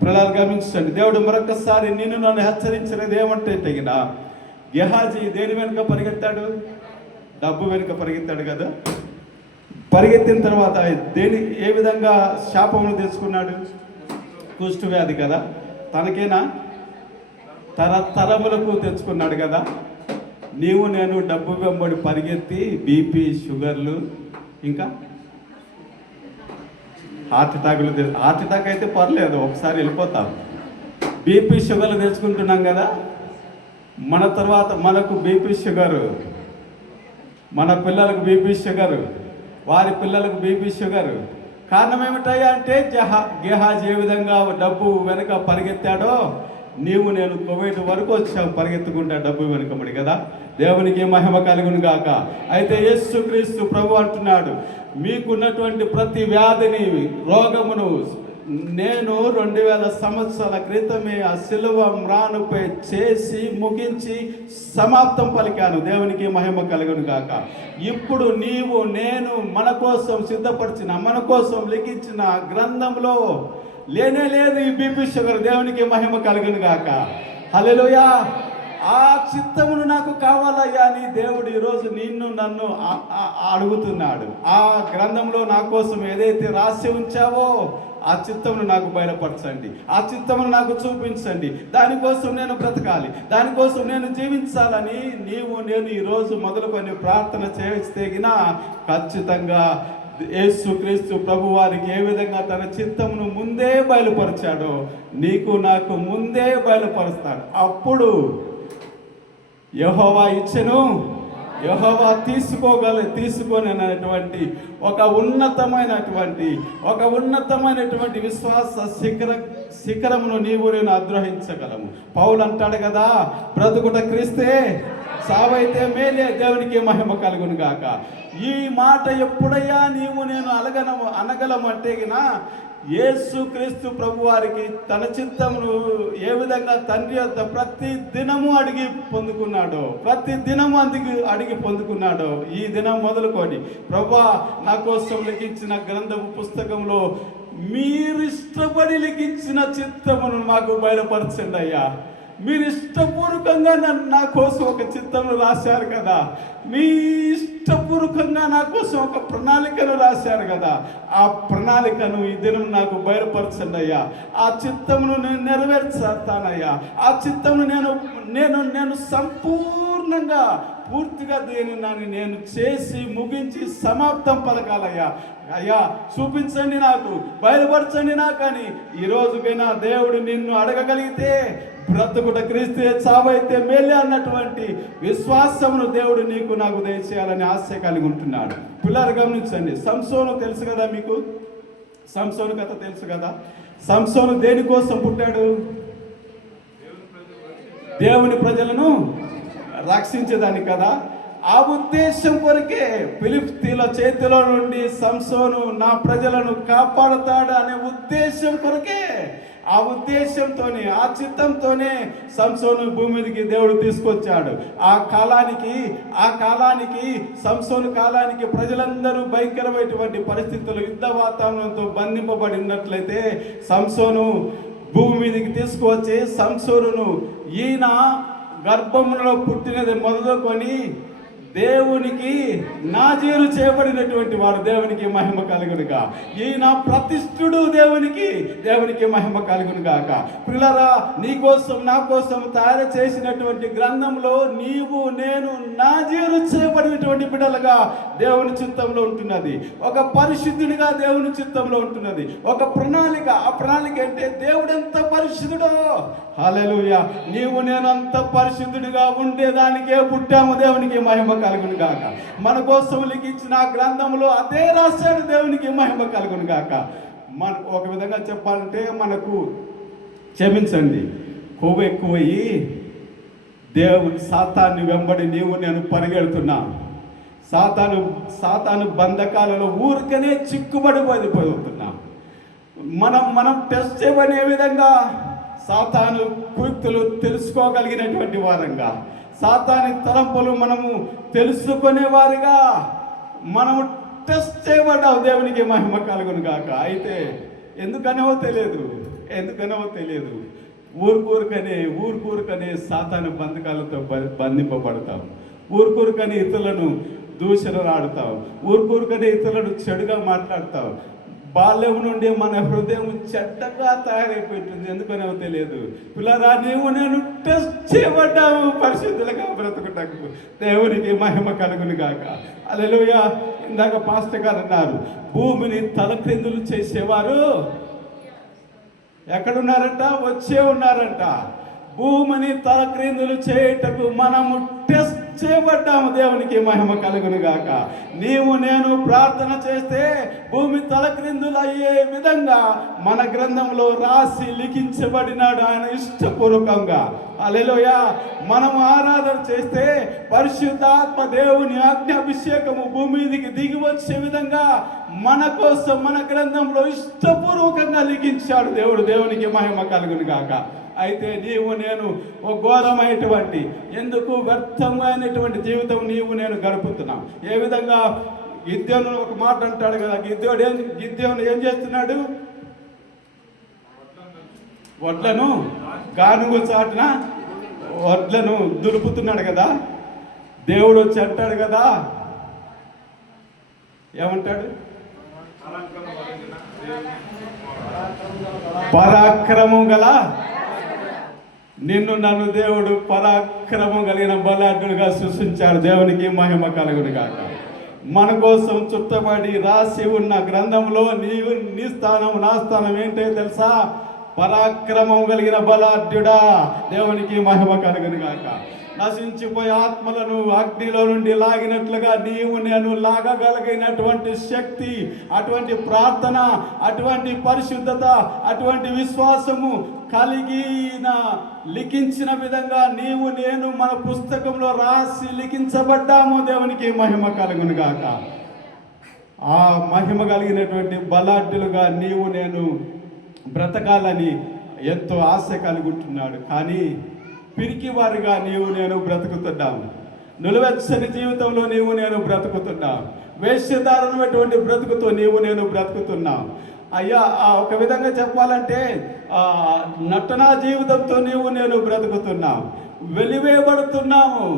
పిల్లలు గమనించండి. దేవుడు మరొకసారి నిన్ను నన్ను హెచ్చరించినది ఏమంటే గెహాజీ దేని వెనుక పరిగెత్తాడు? డబ్బు వెనుక పరిగెత్తాడు కదా. పరిగెత్తిన తర్వాత ఏ విధంగా శాపమును తెచ్చుకున్నాడు? కుష్టు వ్యాధి కదా. తనకేనా? తరములకు తెచ్చుకున్నాడు కదా. నీవు నేను డబ్బు వెంబడి పరిగెత్తి బీపీ, షుగర్లు, ఇంకా హార్ట్ అటాక్ అయితే పర్లేదు, ఒకసారి వెళ్ళిపోతాం. బీపీ, షుగర్లు తెచ్చుకుంటున్నాం కదా. మన తర్వాత మనకు బీపీ, షుగరు, మన పిల్లలకు బీపీ, షుగరు, వారి పిల్లలకు బీపీ, షుగరు. కారణం ఏమిటయ్యా అంటే గెహాజీ ఏ విధంగా డబ్బు వెనుక పరిగెత్తాడో నీవు నేను కోవిడ్ వరకు వచ్చావు పరిగెత్తుకుంటా డబ్బు వెనుకబడి కదా. దేవునికి మహిమ కలుగును గాక. అయితే యేసుక్రీస్తు ప్రభు అంటున్నాడు, మీకున్నటువంటి ప్రతి వ్యాధిని, రోగమును నేను 2000 సంవత్సరాల క్రితమే ఆ శిలువ మ్రానుపై చేసి ముగించి సమాప్తం పలికాను. దేవునికి మహిమ కలుగును గాక. ఇప్పుడు నీవు నేను మన కోసం సిద్ధపరిచిన, మన కోసం లిఖించిన గ్రంథంలో లేనే లేదు ఈ బీపీ, షుగర్. దేవునికి మహిమ కలుగును గాక. హల్లెలూయా. ఆ చిత్తమును నాకు కావాలయ్యా అని దేవుడు ఈరోజు నిన్ను నన్ను అడుగుతున్నాడు. ఆ గ్రంథంలో నా కోసం ఏదైతే రాసి ఉంచావో ఆ చిత్తమును నాకు బయలుపరచండి, ఆ చిత్తమును నాకు చూపించండి. దానికోసం నేను బ్రతకాలి, దానికోసం నేను జీవించాలని నీవు నేను ఈరోజు మొదలుకొని ప్రార్థన చేస్తేగినా ఖచ్చితంగా యేసుక్రీస్తు ప్రభు వారికి ఏ విధంగా తన చిత్తమును ముందే బయలుపరిచాడో నీకు నాకు ముందే బయలుపరుస్తాడు. అప్పుడు యెహోవా ఇచ్చెను, యెహోవా తీసుకొని అనేటువంటి ఒక ఉన్నతమైనటువంటి విశ్వాస శిఖరమును నీవు నేను అద్రోహించగలము. పౌలు అంటాడు కదా, బ్రతుకుట క్రీస్తే, సావైతే మేలే. దేవునికి మహిమ కలుగును గాక. ఈ మాట ఎప్పుడయ్యా నీవు నేను అనగలమంటే యేసుక్రీస్తు ప్రభు వారికి తన చిత్తమును ఏ విధంగా తండ్రి వద్ద ప్రతి దినము అడిగి పొందుకున్నాడో ఈ దినం మొదలుకొని ప్రభువా నా కోసం లిఖించిన గ్రంథపు పుస్తకంలో మీరిష్టపడి లిఖించిన చిత్తమును మాకు బయలుపరచండి అయ్యా. మీరు ఇష్టపూర్వకంగా నా కోసం ఒక చిత్తమును రాశారు కదా, మీ ఇష్టపూర్వకంగా నా కోసం ఒక ప్రణాళికను రాశారు కదా. ఆ ప్రణాళికను ఈ దినం నాకు బయలుపరచండి అయ్యా. ఆ చిత్తమును నేను నెరవేర్చేస్తానయ్యా. ఆ చిత్తమును నేను సంపూర్ణంగా పూర్తిగా దేనిని నేను చేసి ముగించి సమాప్తం పలకాలయ్యా. అయ్యా చూపించండి, నాకు బయలుపరచండి నాకు అని ఈ రోజుకైనా దేవుడు నిన్ను అడగగలిగితే బ్రతుకుట క్రీస్తే చావైతే మేలే అన్నటువంటి విశ్వాసమును దేవుడు నీకు నాకు దయచేయాలని ఆశ కలిగి ఉంటున్నాడు. పిల్లలు గమనించండి, సంసోను తెలుసు కదా మీకు, సంసోను కథ తెలుసు కదా. సంసోను దేనికోసం పుట్టాడు? దేవుని ప్రజలను రక్షించేదానికి కదా. ఆ ఉద్దేశం కొరకే ఫిలిష్తీయుల చేతిలో నుండి సంసోను నా ప్రజలను కాపాడుతాడు అనే ఉద్దేశం కొరకే, ఆ ఉద్దేశంతోనే ఆ చిత్తంతోనే సంసోను భూమి మీదకి దేవుడు తీసుకొచ్చాడు. ఆ కాలానికి సంసోను కాలానికి ప్రజలందరూ భయంకరమైనటువంటి పరిస్థితులు, యుద్ధ వాతావరణంతో బంధింపబడి ఉన్నట్లయితే సంసోను భూమి మీదకి తీసుకువచ్చి సంసోనును ఈయన గర్భంలో పుట్టినది మొదలుకొని దేవునికి నాజీరు చేయబడినటువంటి వాడు, దేవునికి మహిమ కలుగునుగా. ఈయన ప్రతిష్ఠుడు, దేవునికి మహిమ కలుగునుగాక. పిల్లరా, నీ కోసం నా కోసం తయారు చేసినటువంటి గ్రంథంలో నీవు నేను నాజీరు చేయబడినటువంటి బిడ్డలుగా దేవుని చిత్తంలో ఉంటున్నది. ఒక పరిశుద్ధుడిగా దేవుని చిత్తంలో ఉంటున్నది. ఒక ప్రణాళిక, ఆ ప్రణాళిక అంటే దేవుడు ఎంత పరిశుద్ధుడో. హల్లెలూయా. నీవు నేను అంత పరిశుద్ధుడిగా ఉండేదానికే పుట్టాము. దేవునికి మహిమ కలుగును గాక. మన కోసం లిఖించిన గ్రంథంలో అదే రాశాడు. దేవునికి మహిమ కలుగును గాక. ఒక విధంగా చెప్పాలంటే మనకు క్షమించండి, కొవ్వు ఎక్కువయ్యి దేవుని సాతాన్ని వెంబడి నీవు నేను పరిగెడుతున్నా. సాతాను బంధకాలలో ఊరికనే చిక్కుబడిపోతున్నా. మనం టెస్ట్ చేయబడే విధంగా సాతాను కుయుక్తులు తెలుసుకోగలిగినటువంటి వారంగా, సాతాని తలంపులు మనము తెలుసుకునే వారిగా మనము టెస్ట్ చేయబడ్డావు. దేవునికి మహిమ కలుగును గాక. అయితే ఎందుకనో తెలియదు ఊరుకూరుకనే సాతాను బంధకాలతో బంధింపబడతాం. ఊరుకూరుకనే ఇతరులను దూషణలాడుతావు. ఊరుకూరుకనే ఇతరులను చెడుగా మాట్లాడతావు. బాల్యం నుండి మన హృదయం చెడ్డగా తయారైపోతుంది. ఎందుకనో తెలియదు. పిల్లరా, నీవు నేను టెస్ట్ చేయబడ్డాము పరిశుద్ధులుగా బ్రతుకుటకు. దేవునికి మహిమ కలుగును గాక. హల్లెలూయా. ఇందాక పాస్టర్ గారు అన్నారు, భూమిని తలక్రిందులు చేసేవారు ఎక్కడున్నారంట? వచ్చే ఉన్నారంట. భూమిని తలక్రిందులు చేయుటకు మనము టెస్ట్ చేయబడ్డాము. దేవునికి మహిమ కలుగును గాక. నీవు నేను ప్రార్థన చేస్తే భూమి తలక్రిందులు అయ్యే విధంగా మన గ్రంథంలో రాసి లిఖించబడినాడు ఆయన ఇష్టపూర్వకంగా. హల్లెలూయా. మనం ఆరాధన చేస్తే పరిశుద్ధాత్మ దేవుని ఆజ్ఞాభిషేకము భూమి మీదకి దిగి వచ్చే విధంగా మన కోసం మన గ్రంథంలో ఇష్టపూర్వకంగా లిఖించాడు దేవుడు. దేవునికి మహిమ కలుగును గాక. అయితే నీవు నేను ఒక ఘోరమైనటువంటి, ఎందుకు వ్యర్థమైనటువంటి జీవితం నీవు నేను గడుపుతున్నాం. ఏ విధంగా గిద్యోను ఒక మాట అంటాడు కదా, గిద్యోను ఏం చేస్తున్నాడు? వడ్లను గానుగు చాటున వడ్లను దులుపుతున్నాడు కదా. దేవుడు వచ్చి అంటాడు కదా, ఏమంటాడు? పరాక్రమం గల నిన్ను నన్ను దేవుడు పరాక్రమం కలిగిన బలాఢ్యుడిగా సృష్టించాడు. దేవునికి మహిమ కలుగును గాక. మన కోసం చుట్టబడి రాసి ఉన్న గ్రంథంలో నీ స్థానం నా స్థానం ఏంటో తెలుసా? పరాక్రమం కలిగిన బలాఢ్యుడా. దేవునికి మహిమ కలుగును గాక. నశించిపోయే ఆత్మలను అగ్నిలో నుండి లాగినట్లుగా నీవు నేను లాగగలిగినటువంటి శక్తి, అటువంటి ప్రార్థన, అటువంటి పరిశుద్ధత, అటువంటి విశ్వాసము కలిగిన లిఖించిన విధంగా నీవు నేను మన పుస్తకంలో రాసి లిఖించబడ్డాము. దేవునికి మహిమ కలుగును గాక. ఆ మహిమ కలిగినటువంటి బలాఢ్యులుగా నీవు నేను బ్రతకాలని ఎంతో ఆశ కలుగుతున్నాడు. కానీ పిరికి వారిగా నీవు నేను బ్రతుకుతున్నాము. నిలువెచ్చని జీవితంలో నీవు నేను బ్రతుకుతున్నావు. వేశ్యదారుణమైనటువంటి బ్రతుకుతో నీవు నేను బ్రతుకుతున్నావు. అయ్యా, ఒక విధంగా చెప్పాలంటే నటనా జీవితంతో నీవు నేను బ్రతుకుతున్నావు. వెలివేయబడుతున్నాము.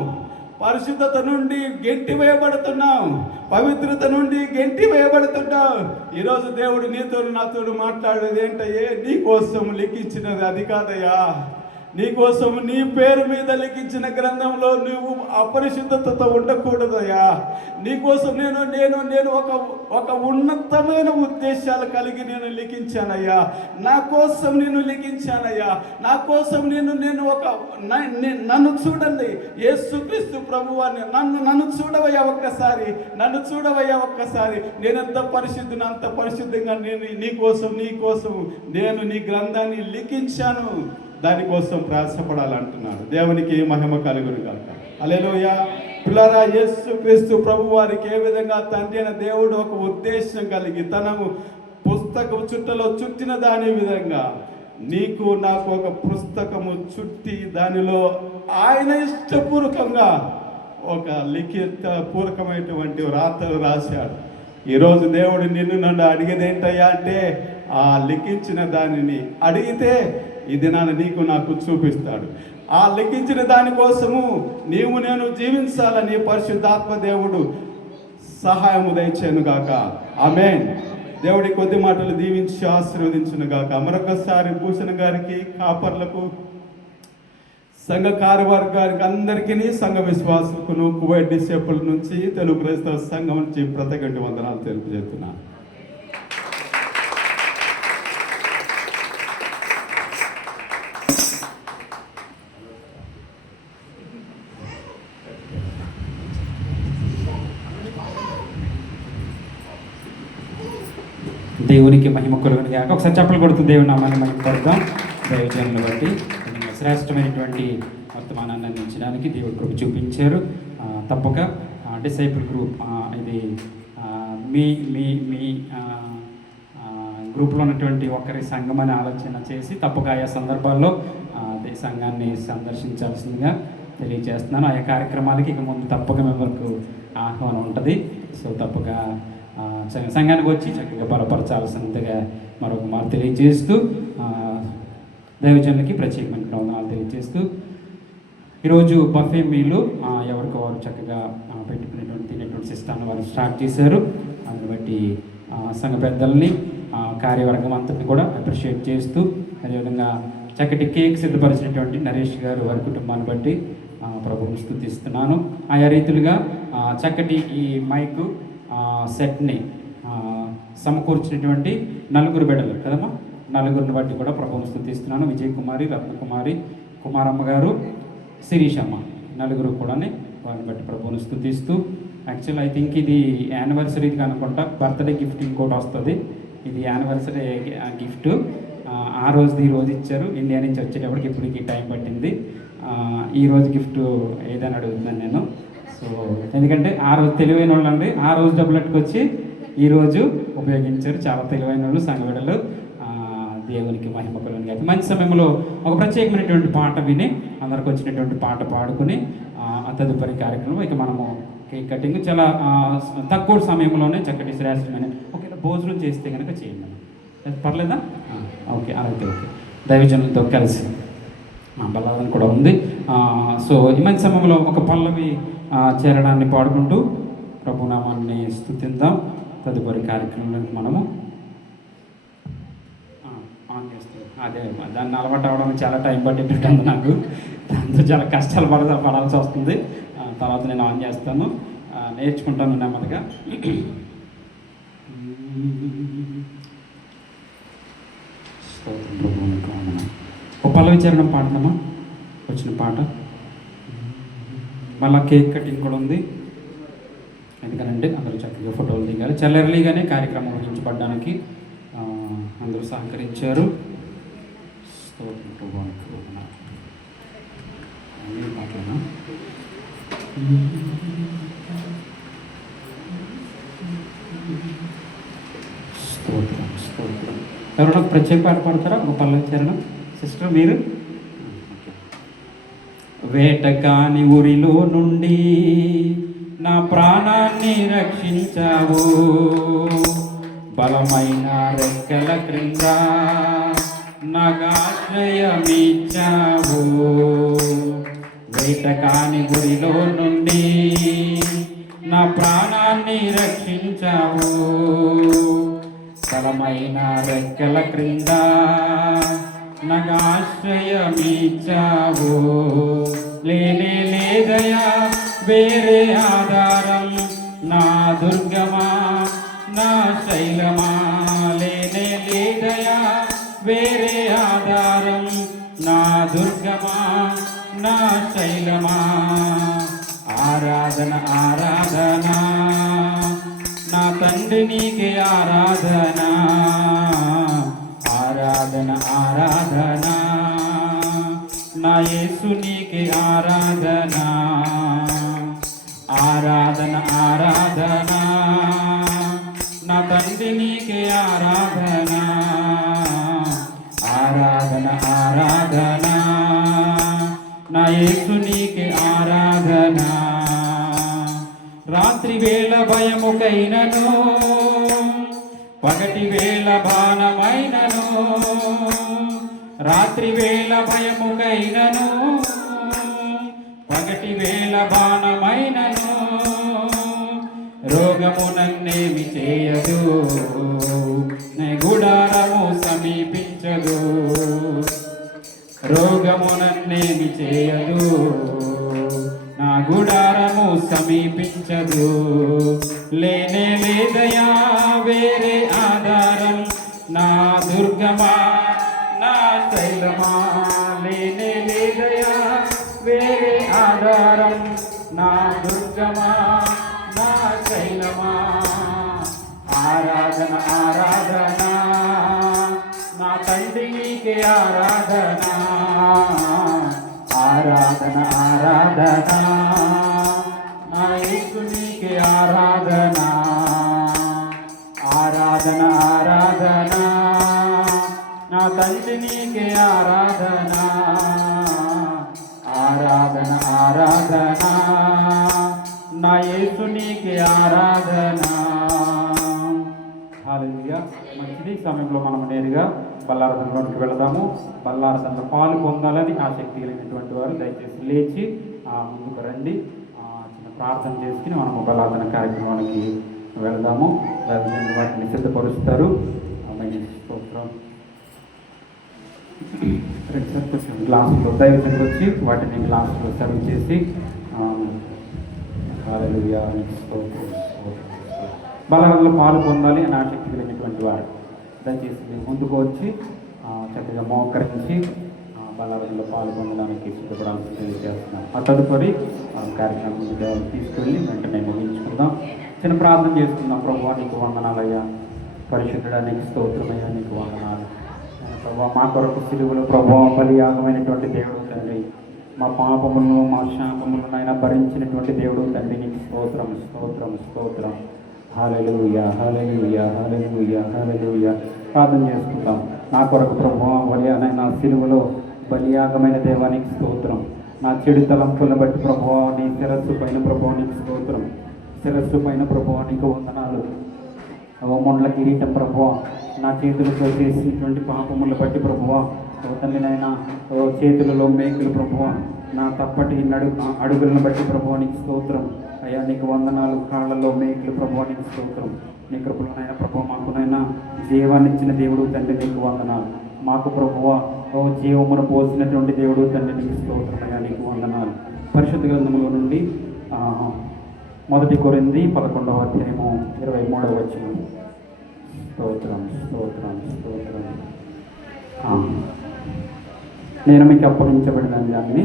పరిశుద్ధత నుండి గెంటి వేయబడుతున్నావు. పవిత్రత నుండి గెంటి వేయబడుతున్నావు. ఈరోజు దేవుడు నీతో నాతో మాట్లాడేది ఏంటయ్యే? నీ కోసం లిఖించినది అది కాదయ్యా. నీకోసం నీ పేరు మీద లిఖించిన గ్రంథంలో నువ్వు అపరిశుద్ధతతో ఉండకూడదయ్యా. నీకోసం నేను ఒక ఉన్నతమైన ఉద్దేశాలు కలిగి నేను లిఖించానయ్యా. నా కోసం నేను లిఖించానయ్యా. నా కోసం నన్ను చూడండి యేసుక్రీస్తు ప్రభువాన్ని, నన్ను చూడవయ్యా ఒక్కసారి, నన్ను చూడవయ్యా ఒక్కసారి. నేనెంత పరిశుద్ధిని అంత పరిశుద్ధంగా నీ కోసం నేను నీ గ్రంథాన్ని లిఖించాను. దానికోసం ప్రయాసపడాలంటున్నాడు. దేవునికి మహిమ కలుగును గాక. హల్లెలూయా. పిల్లరా, యేసుక్రీస్తు ప్రభు వారికి ఏ విధంగా తండ్రి అయిన దేవుడు ఒక ఉద్దేశం కలిగి తనము పుస్తకం చుట్టలో చుట్టిన దాని విధంగా నీకు నాకు ఒక పుస్తకము చుట్టి దానిలో ఆయన ఇష్టపూర్వకంగా ఒక లిఖిత పూర్వకమైనటువంటి రాతలు రాశాడు. ఈరోజు దేవుడు నన్ను అడిగేది ఏంటయ్యా అంటే, ఆ లిఖించిన దానిని అడిగితే ఈ దినాన్ని నీకు నాకు చూపిస్తాడు. ఆ లిఖించిన దానికోసము నేను జీవించాలని పరిశుద్ధాత్మ దేవుడు సహాయము దయచేయను గాక. ఆమేన్. దేవుడి కొద్ది మాటలు దీవించి ఆశీర్వదించును గాక. మరొకసారి భూషణ్ గారికి, కాపర్లకు, సంఘ కార్యవర్గానికి అందరికీ, సంఘ విశ్వాసుకును, కువైట్ డిసేపుల్ నుంచి, తెలుగు క్రైస్తవ సంఘం నుంచి ప్రత్యేక వందనాలు తెలియజేస్తున్నాను. దేవునికి మహిమ కలుగును గాక. ఒకసారి చప్పలు కొడుతుంది దేవుని నామాన్ని మహిమ పడతాం. దైవజనులను బట్టి శ్రేష్టమైనటువంటి వర్తమానాన్ని అందించడానికి దేవుడు కృప చూపించారు. తప్పక డిసైపుల్ గ్రూప్ ఇది మీ మీ మీ గ్రూప్లో ఉన్నటువంటి ఒకరి సంఘం అని ఆలోచన చేసి తప్పక ఆయా సందర్భాల్లో సంఘాన్ని సందర్శించాల్సిందిగా తెలియజేస్తున్నాను. ఆయా కార్యక్రమాలకి ఇక ముందు తప్పక మిమ్మల్ని ఆహ్వానం ఉంటుంది. సో తప్పక సంఘానికి వచ్చి చక్కగా బలపరచాల్సిందిగా మరొక మాట తెలియజేస్తూ, దైవజనులకి ప్రత్యేకమైన వందనాలు తెలియజేస్తూ, ఈరోజు బఫే మీలు ఎవరికి వారు చక్కగా పెట్టుకునేటువంటి తినేటువంటి సిస్టాన్ని వారు స్టార్ట్ చేశారు. అందుని బట్టి సంఘ పెద్దల్ని, కార్యవర్గం అంతటిని కూడా అప్రిషియేట్ చేస్తూ, అదేవిధంగా చక్కటి కేక్ సిద్ధపరిచినటువంటి నరేష్ గారు వారి కుటుంబాన్ని బట్టి ప్రభువుని స్తుతిస్తున్నాను. ఆయా రీతులుగా చక్కటి ఈ మైకు సెట్ని సమకూర్చినటువంటి నలుగురు బిడ్డలు కదమ్మా, నలుగురిని బట్టి కూడా ప్రభువుని స్తుతిస్తున్నాను. విజయ్ కుమారి, రత్నకుమారి, కుమారమ్మ గారు, శిరీషమ్మ, నలుగురు కూడా వారిని బట్టి ప్రభువుని స్తుతిస్తూ, యాక్చువల్ ఐ థింక్ ఇది యానివర్సరీకి అనుకుంటా, బర్త్డే గిఫ్ట్ ఇంకోటి వస్తుంది. ఇది యానివర్సరీ గిఫ్ట్. ఆ రోజుది ఈ రోజు ఇచ్చారు. ఇండియా నుంచి వచ్చేటప్పటికి ఇప్పటికి టైం పట్టింది. ఈరోజు గిఫ్ట్ ఏదని అడుగుతున్నాను నేను. సో ఎందుకంటే ఆ రోజు తెలివైన వాళ్ళు అండి, ఆ రోజు డబ్బులు అట్టుకొచ్చి ఈరోజు ఉపయోగించారు. చాలా తెలివైన వాళ్ళు సంఘవిడలు. దేవునికి మహిమ కలుగును గాక. మంచి సమయంలో ఒక ప్రత్యేకమైనటువంటి పాట విని అందరికి వచ్చినటువంటి పాట పాడుకుని తదుపరి కార్యక్రమం ఇక మనము కేక్ కటింగ్ చాలా తక్కువ సమయంలోనే చక్కటి శ్రేష్టమైన ఒకవేళ భోజనం చేస్తే కనుక చేయండి. పర్లేదా? ఓకే, అయితే ఓకే. దైవజనులతో కలిసి బలాదన కూడా ఉంది. సో ఈ మంచి సమయంలో ఒక పల్లవి చేరడాన్ని పాడుకుంటూ ప్రభునామాన్ని స్తుతిద్దాం. తదుపరి కార్యక్రమానికి మనము ఆన్ చేస్తాం. అదే దాన్ని అలవాటు అవడానికి చాలా టైం పట్టేటట్టుంది నాకు. దాంతో చాలా కష్టాలు పడాల్సి వస్తుంది. తర్వాత నేను ఆన్ చేస్తాను, నేర్చుకుంటాను నెమ్మదిగా. ఒక పల్లవి చరణం పాడదామా? వచ్చిన పాట. మళ్ళీ కేక్ కటింగ్ కూడా ఉంది. ఎందుకనంటే అందరూ చక్కగా ఫోటోలు దిగాలి. చెల్లెర్లీగానే కార్యక్రమం నిర్వహించబడడానికి అందరూ సహకరించారు. ఎవరైనా ప్రత్యేక పాట పాడతారా? ఒక పల్లవి చరణం. సిస్టర్ మీరు. వేటకాని ఊరిలో నుండి నా ప్రాణాన్ని రక్షించావు, బలమైన రెక్కల క్రింద నాగాశ్రయమిచ్చావు. వేటకాని ఊరిలో నుండి నా ప్రాణాన్ని రక్షించావు, బలమైన రెక్కల క్రింద నాకు ఆశ్రయమిచ్చావు. లేనే లేదయా వేరే ఆధారం, నా దుర్గమా నా శైలమా. లేనే లేదయా వేరే ఆధారం, నా దుర్గమా నా శైలమా. ఆరాధన ఆరాధన నా తండ్రి నీకే ఆరాధన. ఆరాధన ఆరాధన నా యేసు నీకే ఆరాధన. ఆరాధన ఆరాధన నా తండ్రి నీకే ఆరాధన. ఆరాధన ఆరాధన నా యేసు నీకే ఆరాధన. రాత్రి వేళ భయముకైనను, పగటి వేళ బాణమైనను. రాత్రి వేళ భయముకైనను, పగటి వేళ బాణమైనను. రోగము నన్నేమి చేయదు, నీ గుడారము సమీపించదు. రోగము నన్నేమి చేయదు, నా గుడారము సమీపించదు. లేనే లేదయా వేరే ఆధారం, నా దుర్గమా నా శైలమా. లేనే లేదయా వేరే ఆధారం, నా దుర్గమా నా శైలమా. ఆరాధన ఆరాధన నా తండ్రి నీకే ఆరాధన. ఆరాధన ఆరాధన నా యేసు నీకే ఆరాధన. ఆరాధన ఆరాధన నా తండ్రి నీకే ఆరాధన. ఆరాధన ఆరాధన నా యేసు నీకే ఆరాధన. హల్లెలూయా. మంచిది. సమయంలో మనం నేరుగా బల్లారథంలోనికి వెళదాము. బల్లారథంలో పాలు పొందాలని ఆసక్తి కలిగినటువంటి వారు దయచేసి లేచి ముందుకు రండి. చిన్న ప్రార్థన చేసుకుని మనము బల్లారథన కార్యక్రమానికి వెళదాము. వాటిని సిద్ధపరుస్తారు. గ్లాసులో దైవజనులు వచ్చి వాటిని గ్లాసులో సర్వ్ చేసి బలగంలో పాలు పొందాలి అని ఆసక్తి కలిగినటువంటి వారు దయచేసి ముందుకు వచ్చి చక్కగా మోకరించి బలగంలో పాలు పొందడానికి సిద్ధపడాలని తెలియజేస్తున్నాం. ఆ తదుపరి కార్యక్రమం తీసుకెళ్ళి వెంటనే ముగించుకుందాం. చిన్న ప్రార్థన చేసుకుందాం. ప్రభువా నీకు వందనాలయ్యా, పరిశుద్ధుడా నీకు స్తోత్రమయ్యా, నీకు వందనాలు ప్రభావ. మా కొరకు సిలువలో ప్రభావ బలియాగమైనటువంటి దేవుడు తండ్రి, మా పాపములను మా శాపములను ఆయన భరించినటువంటి దేవుడు తండ్రి, నీకు స్తోత్రం స్తోత్రం స్తోత్రం. హల్లెలూయా హల్లెలూయా హల్లెలూయా హల్లెలూయా. ప్రార్థన చేసుకుంటాం. నా కొరకు ప్రభావ బలియానైనా సిలువలో బలియాగమైన దేవానికి స్తోత్రం. నా చెడు తలంపులను బట్టి ప్రభావ నీ శిరస్సు పైన ప్రభావానికి స్తోత్రం. శిరస్సు పైన ప్రభావానికి వందనాలు. మొండ్ల కిరీటం ప్రభువా, నా చేతులతో చేసినటువంటి పాపములు బట్టి ప్రభువా, తండ్రినైనా చేతులలో మేకులు ప్రభువా, నా తప్పటి అడుగులను బట్టి ప్రభువానికి స్తోత్రం అయ్యా, నీకు వందనాలు. కాళ్ళలో మేకులు ప్రభువానికి స్తోత్రం. నీ కృపలోనైనా ప్రభు మాకునైనా జీవాన్ని ఇచ్చిన దేవుడు తండ్రి నీకు వందనాలు. మాకు ప్రభువా జీవమును పోసినటువంటి దేవుడు తండ్రి నీకు స్తోత్రం అయ్యా, నీకు వందనాలు. పరిశుద్ధ గ్రంథములో నుండి 1 కొరింథీ 11వ అధ్యాయము 23వ వచనం. స్తోత్రం స్తోత్రం స్తోత్రం. నేను మీకు అప్పగించబడిన దాన్ని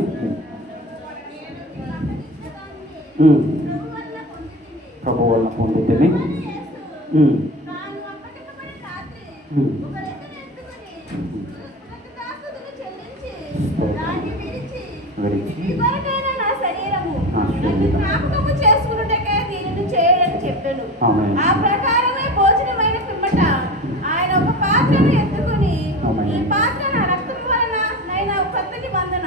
ప్రభు వలన పొందితిని. ఆ ప్రకారమే భోజనమైన పిమ్మట ఆయన ఒక పాత్రను ఎత్తుకుని, ఈ పాత్ర నా రక్తం వలన నైనా కొత్త నిబంధన,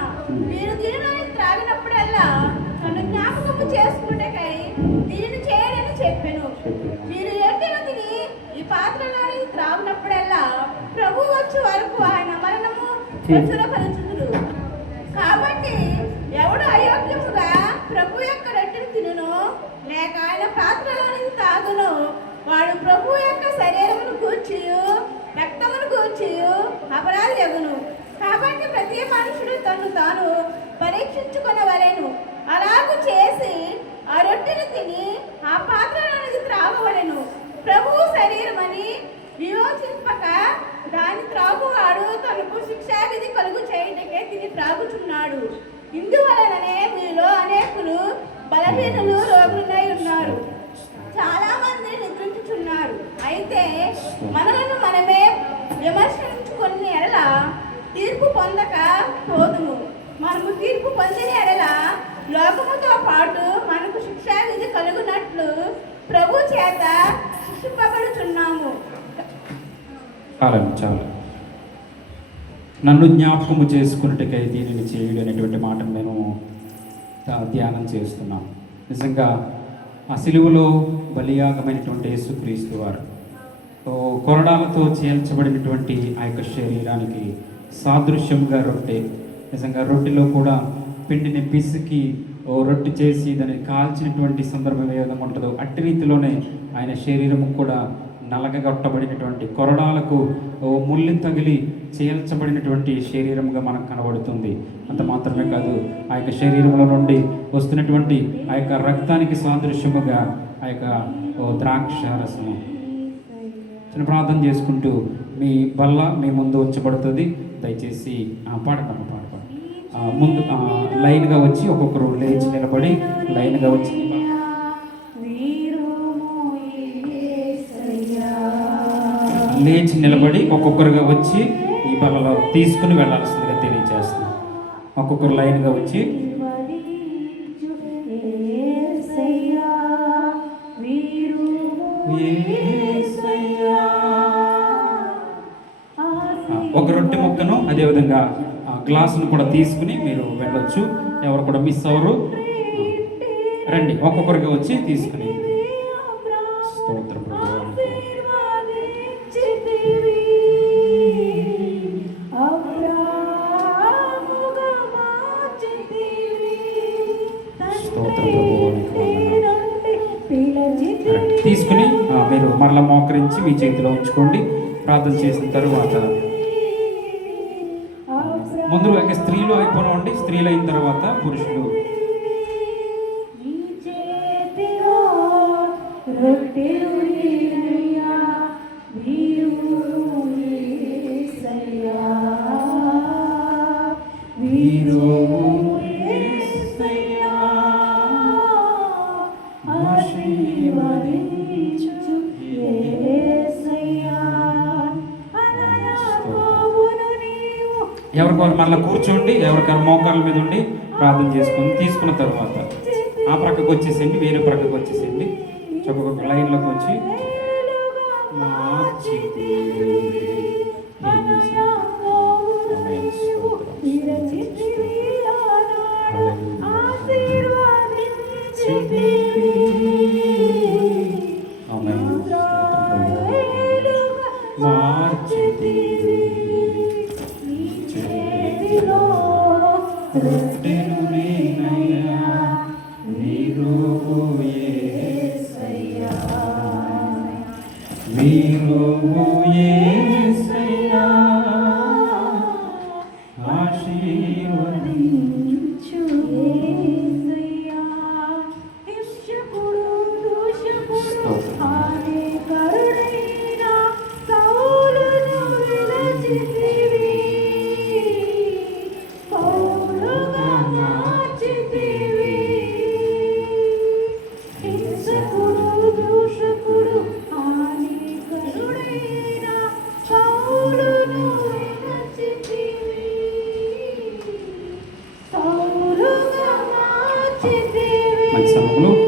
మీరు దీనిని త్రాగినప్పుడల్లా నన్ను జ్ఞాపకము చేసుకున్నటకై దీనిని చేయడని చెప్పెను. మీరు ఎత్తిన తిని ఈ పాత్రలోని త్రాగినప్పుడల్లా ప్రభు వచ్చే వరకు ఆయన మరణము ప్రచురపరచుదురు. కాబట్టి ఎవడు అయోగ్యముగా ప్రభు యొక్క రొట్టెను తినును లేక ఆయన పాత్రలోని తాగును, వాడు ప్రభు యొక్క శరీరమును గూర్చియు రక్తమును గూర్చియు అపరాధి యగును. కాబట్టి ప్రతి మనుషుడు తను తాను పరీక్షించుకొనవలెను. అలాగు చేసి ఆ రొట్టెను తిని ఆ పాత్రలోనికి త్రాగవలెను. ప్రభువు శరీరమని వియోచింపక దాని త్రాగువాడు తనకు శిక్షావిధి కలుగు చేయుటకే తిని త్రాగుచున్నాడు. ఇందువలననే మీలో అనేకులు బలహీనులు రోగులై ఉన్నారు, చాలా మంది నిద్రించుచున్నారు. అయితే మనలను మనమే విమర్శించుకుని ఎడల తీర్పు పొందక పోదుము. మనము తీర్పు పొందిన ఎడల లోకముతో పాటు మనకు శిక్షావిధి కలుగునట్లు ప్రభు చేత శిక్షింపబడుచున్నాము. చాలు. నన్ను జ్ఞాపకము చేసుకున్నట్టుకై దీనిని చేయుడు అనేటువంటి మాటను నేను ధ్యానం చేస్తున్నాను. నిజంగా ఆ సిలువలో బలియాగమైనటువంటి యేసుక్రీస్తు వారు కొరడాలతో చేల్చబడినటువంటి ఆ యొక్క శరీరానికి సాదృశ్యంగా రొట్టె. నిజంగా రొట్టెలో కూడా పిండిని పిసికి రొట్టె చేసి దాన్ని కాల్చినటువంటి సందర్భం ఏ విధంగా ఉంటుందో అట్టి రీతిలోనే ఆయన శరీరము కూడా నలగగొట్టబడినటువంటి కొరడాలకు ముళ్ళు తగిలి చేల్చబడినటువంటి శరీరముగా మనకు కనబడుతుంది. అంత మాత్రమే కాదు, ఆ యొక్క శరీరంలో నుండి వస్తున్నటువంటి ఆ యొక్క రక్తానికి సాదృశ్యముగా ఆ యొక్క ద్రాక్ష రసము. చిన్న ప్రార్థన చేసుకుంటూ మీ బల్ల మీ ముందు ఉంచబడుతుంది. దయచేసి పాడకండి ముందు లైన్గా వచ్చి ఒక్కొక్కరు లేచి నిలబడి లైన్గా వచ్చి ఒక్కొక్కరుగా వచ్చి ఈ బల్లలో తీసుకుని వెళ్ళాల్సిందిగా తెలియజేస్తున్నాం. ఒక్కొక్కరు లైన్గా వచ్చి ఒక రొట్టె ముక్కను అదేవిధంగా గ్లాసును కూడా తీసుకుని మీరు వెళ్ళొచ్చు. ఎవరు కూడా మిస్ అవ్వరు. రండి, ఒక్కొక్కరిగా వచ్చి తీసుకుని. స్తోత్ర తీసుకుని మీరు మరలా మోకరించి మీ చేతిలో ఉంచుకోండి. ప్రార్థన చేసిన తరువాత ముందుగా స్త్రీలు అయిపోయినండి, స్త్రీలు అయిన తర్వాత పురుషులు. ఎవరికొరు మళ్ళీ కూర్చోండి, ఎవరికారు మోకాళ్ళ మీద ఉండి ప్రార్థన చేసుకొని తీసుకున్న తర్వాత ఆ ప్రక్కకు వచ్చేసేయండి, వేరే ప్రక్కకు వచ్చేసేయండి. ఒక్కొక్క లైన్లోకి వచ్చి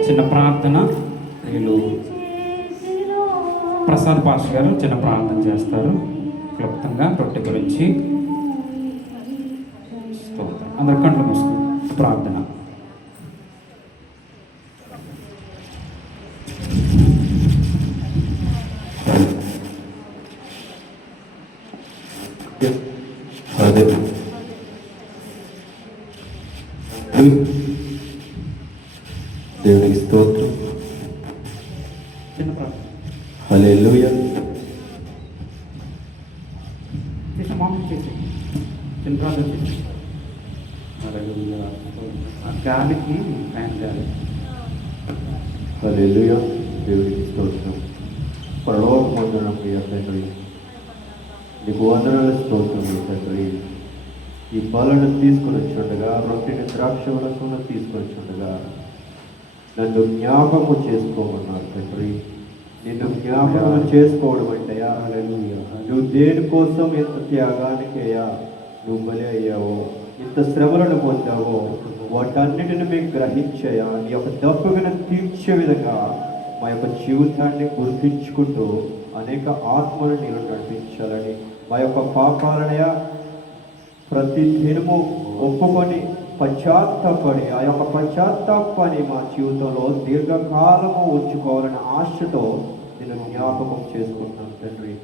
చిన్న ప్రార్థన. వీళ్ళు ప్రసాద్ పాస్టర్ గారు చిన్న ప్రార్థన చేస్తారు క్లుప్తంగా రొట్టె గురించి. అందరు కంట్లు మూసుకుని ప్రార్థన. దేవునికి స్తోత్రం. హల్లెలూయా. చిన్న ప్రార్థన చేసి హల్లెలూయా. ఆ గాలికి ఫ్యాన్ గాలి. హల్లెలూయా. దేవునికి స్తోత్రం. పరలోకమందున ప్రియ తండ్రి, నీకు వందనాలు స్తోత్రములు తండ్రి. ఈ పాలను తీసుకొని వచ్చుండగా, రొట్టెని ద్రాక్షరసమును తీసుకొని వచ్చుండగా నన్ను జ్ఞాపకము చేసుకోమన్నారు తండ్రి. నిన్ను జ్ఞాపకం చేసుకోవడం అంటే హల్లెలూయా, నువ్వు దేనికోసం ఎంత త్యాగానికయ్యా నువ్వు బలి అయ్యావో, ఇంత శ్రమలను పొందావో, వాటన్నిటిని మేము గ్రహించయా నీ యొక్క దప్పులను తీర్చే విధంగా మా యొక్క జీవితాన్ని గుర్తించుకుంటూ అనేక ఆత్మలు నీళ్ళు నడిపించాలని, మా యొక్క పాపాలనయా ప్రతి దినము ఒప్పుకొని పశ్చాత్తాపడి ఆ యొక్క పశ్చాత్తాపాన్ని మా జీవితంలో దీర్ఘకాలము ఉంచుకోవాలనే ఆశతో నేను జ్ఞాపకం చేసుకుంటున్నాను తండ్రి.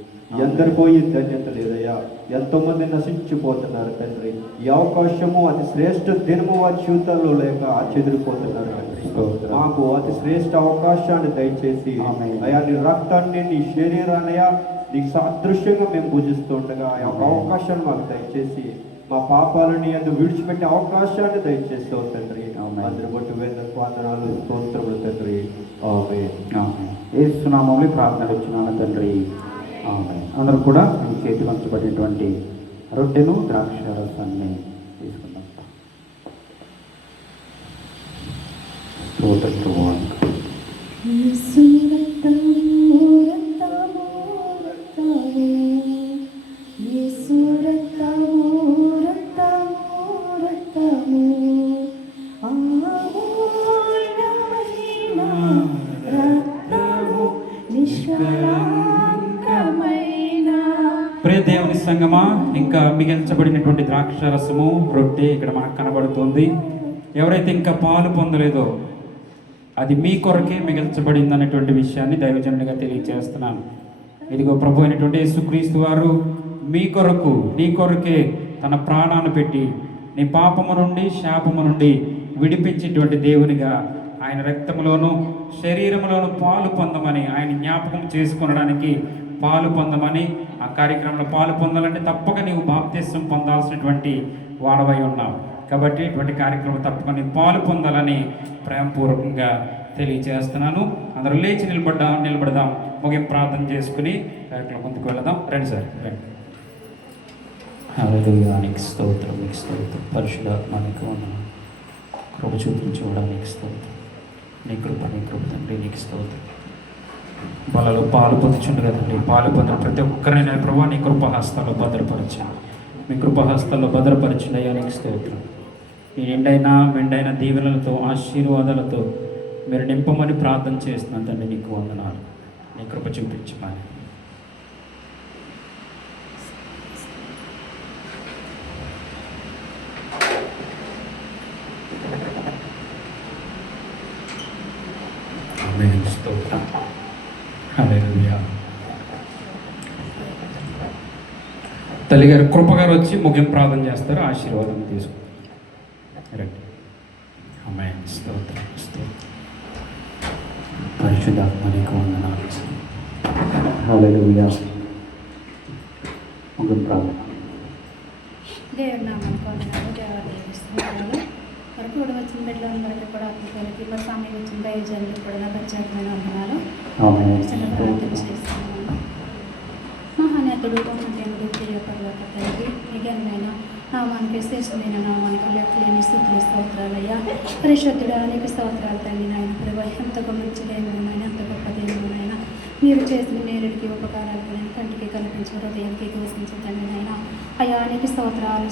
ఎందరికో ఈ ధన్యత లేదయ్యా, ఎంతోమంది నశించిపోతున్నారు తండ్రి. ఈ అవకాశము అతి శ్రేష్ఠ దినము వారి జీవితాల్లో లేక చెదిరిపోతున్నారు తండ్రి. మాకు అతి శ్రేష్ఠ అవకాశాన్ని దయచేసి అయ్యా నీ రక్తాన్ని నీ శరీరాన్నయ్యా నీకు సాదృశ్యంగా మేము పూజిస్తుండగా ఆ యొక్క అవకాశాన్ని మాకు దయచేసి మా పాపాలని అందుకు విడిచిపెట్టే అవకాశాన్ని దయచేస్తావు తండ్రి. అందరి బట్టి వందనాలు స్తోత్రములు తండ్రి. యేసు నామములో ప్రార్థన ఇచ్చినాను తండ్రి. అందరూ కూడా మీ చేతి పంచబడినటువంటి రొట్టెను ద్రాక్ష రసాన్ని తీసుకుందాం. ప్రియ దేవుని సంగమా, ఇంకా మిగిల్చబడినటువంటి ద్రాక్ష రసము రొట్టె ఇక్కడ మనకు కనబడుతుంది. ఎవరైతే ఇంకా పాలు పొందలేదో అది మీ కొరకే మిగిల్చబడింది అన్నటువంటి విషయాన్ని దైవజనుడిగా తెలియజేస్తున్నాను. ఇదిగో ప్రభు అయినటువంటి యేసుక్రీస్తు వారు మీ కొరకు నీ కొరకే తన ప్రాణాన్ని పెట్టి నీ పాపము నుండి శాపము నుండి విడిపించేటువంటి దేవునిగా ఆయన రక్తములోను శరీరములోను పాలు పొందమని, ఆయన జ్ఞాపకం చేసుకొనడానికి పాలు పొందమని, ఆ కార్యక్రమంలో పాలు పొందాలంటే తప్పక నీవు బాప్తిస్మం పొందాల్సినటువంటి వాడవై ఉన్నావు. కాబట్టి ఇటువంటి కార్యక్రమం తప్పక నీవు పాలు పొందాలని ప్రేమపూర్వకంగా తెలియజేస్తున్నాను. అందరూ లేచి నిలబడదాం. ముగింపు ప్రార్థన చేసుకుని కార్యక్రమం ముందుకు వెళదాం. రండి సార్, రండి. హల్లెలూయా. నీకు స్తోత్రం, నీకు స్తోత్రం. పరిశుద్ధాత్మ నీకు కృప చూపించడానికి స్తోత్రం. నీ కృప తండ్రి, నీకు స్తోత్రం. వాళ్ళలో పాలు పొందుచుండు కదండి. పాలు పొందిన ప్రతి ఒక్కరైనా ప్రభావ నీ కృపహస్తాల్లో భద్రపరచండి. మీ కృపహస్తాల్లో భద్రపరచండి అయ్యా. నీకు స్తోత్రం. ఈ మెండైన దీవెనలతో ఆశీర్వాదాలతో మీరు నింపమని ప్రార్థన చేస్తున్నాను తండ్రి. నీకు వందనాలు. నీ కృప చూపించమని. స్తోత్రం. హల్లెలూయా. తల్లిగారు కృపగారు వచ్చి ముగింపు ప్రార్థన చేస్తారు, ఆశీర్వాదం తీసుకుంటారు. రండి. ఆమేన్. స్తోత్రం, స్తోత్రం. పరిశుద్ధాత్మ నీకు వందనాలు. హల్లెలూయా. ముగింపు ప్రార్థన. దేవుని నామానికి వందనాలు. దేవాలయాలు వరకు కూడా వచ్చిన బిడ్డలందరికీ కూడా ఆత్మీయులకి మరి సమయం వచ్చిన దైవజనులకు కూడా నా ప్రత్యేకమైన వందనాలు. చిన్న ప్రార్థన చేస్తున్నాను. మహానేతుడు దేవుడు ప్రియ పర్వత తండ్రి, నిజమైన నామానికి శ్రేష్టమైన నామానికి లెక్కలేని స్థుతులు స్తోత్రాలయ్యా. పరిశుద్ధుడు అనేక స్తోత్రాలు తండ్రి. నాయన ప్రభు ఎంత గమనించలేమైనా ఎంత గొప్పదేమైనా మీరు చేసిన మేలుడికి ఉపకారాలకు నేను కంటికి కనిపించే హృదయానికి ఘోషించండి నాయన. అయానికి స్తోత్రాలు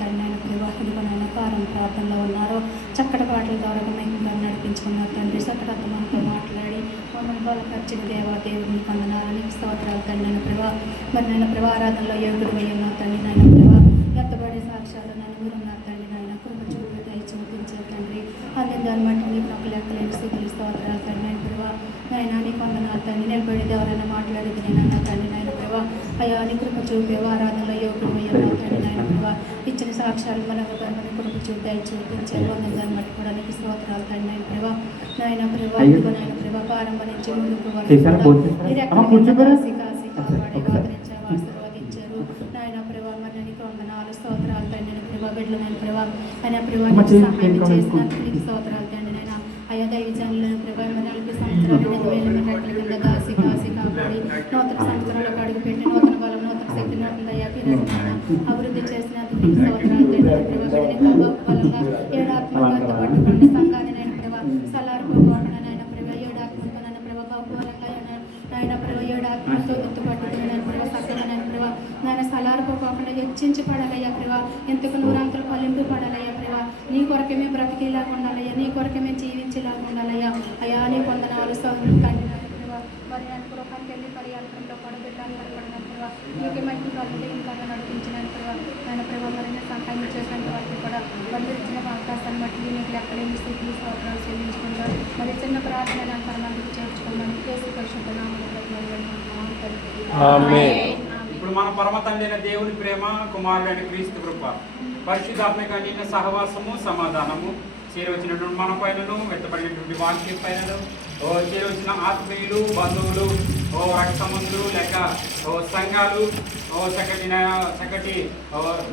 తండ్రి. నాయన ప్రభు ఇదిగోనైనా కారం ప్రార్థనలో ఉన్నారు. చక్కటి పాటల ద్వారా మహిళగా నడిపించుకున్నారు తండ్రి. చక్కటి మనతో మాట్లాడి మమ్మల్ని బలపరిచిన దేవుడిని పొందనాలని స్తోత్రాలు తండ్రి. నాయన ప్రభు మరి నాయన ప్రభు ఆరాధనలో యోగుడు ఉన్నారు తండ్రి. నాయన ప్రభు ఎత్తబడే సాక్ష్యాలు నన్ను గురున్నారు తండ్రి. నాయన కృప చూపించారు తండ్రి. అన్ని దాన్ని బట్టి మీకు నాకు లెక్కలేని స్థితులు స్తోత్రాలు తండ్రి. నాయన ప్రభు నాయన నీ పొందనాలు తండ్రి. నిలబడి ఎవరైనా మాట్లాడేది నేను తండ్రి. నాయన ప్రభు అయ్యా నీ కృప చూపే ఆరాధనలో యోగుడు ఉన్నారు తండ్రి. నాయన ప్రభు ఇచ్చిన సాక్ష్యాలు మన కృప చూపించారు. అన్ని దాన్ని బట్టి కూడా నీకు స్తోత్రాలు తండ్రి. నాయన ప్రభు నాయన ప్రభు నాయన ప్రభు ప్రారంభం నుంచి ముందుకు మీరు ఎక్కడ కాసి కాపాడి ఆదరించారు, ఆశీర్వదించారు నాయన ప్రభావ మరి నీకు వందనాలు స్తోత్రాలు తండ్రి నేను ప్రభావ బిడ్డలు నేను ప్రభావ ఆయన ప్రభావ నీకు సహాయం చేసినందుకు నీకు స్తోత్రాలు తండ్రి నేను అయ్యా దైవజనులను ప్రభావ మరి 40 సంవత్సరాలు 2000 రెట్ల కింద దాసి కాపాడి నూతన సంవత్సరాలకు అడుగు పెట్టి నూతన బలం నూతన శక్తి నూతన దయా అభివృద్ధి చేసినందుకు నీకు స్తోత్రాలు తండ్రి ప్రభావ బిడ్డని బలంగా ఏడాత్మకంతో పట్టుకుని సంఘాన్ని నేను ప్రభావ సలారుకోకుండా నాయన ప్రభావ ఏడాత్మక నన్ను ప్రభావ బహుబలంగా నాయన ప్రభావ ఏడాత్మతో గుర్తుపట్టుకుని నేను ప్రభావ సక్కగా నేను ప్రభావ నాయన సలారుకోకుండా హెచ్చించి పడాలయ్యా ప్రభావ ఎంతకు నూరంతలు ఫలింపు పడాలయ్యా ప్రభావ నీ కొరకే మేము బ్రతికేలాగా ఉండాలయ్యా నీ కొరకే మేము జీవించేలాగా ఉండాలయ్యా అయ్యా నీ వందనాలు సౌరులు కండి ప్రభావ మరి నేను గృహానికి వెళ్ళి పర్యాటకంలో పడబెట్టాను పడిన ప్రభావ నీకే మైకి కలిగి ఇంకా నడిపించిన ప్రభావ ఆయన ప్రభావ మరి సహాయం చేసిన వారికి కూడా మరి ఇచ్చిన అవకాశాన్ని బట్టి నీకు లెక్కలేని స్థితిని స్తోత్రాలు చెల్లించుకుంటారు మరి చిన్న ప్రార్థన అంతమందికి చేర్చుకోమని కేసు పరిశుద్ధ ఇప్పుడు మన పరమ తండ్రి అయిన దేవుని ప్రేమ, కుమారుడైన క్రీస్తు కృప, పరిశుద్ధాత్మక నిన్న సహవాసము సమాధానము చేరవచ్చినటువంటి మన పైనను వెత్తబడినటువంటి వాక్యం పైనను చేరవచ్చిన ఆత్మీయులు బంధువులు రక్త సంబంధులు లేక సంఘాలు చక్కటి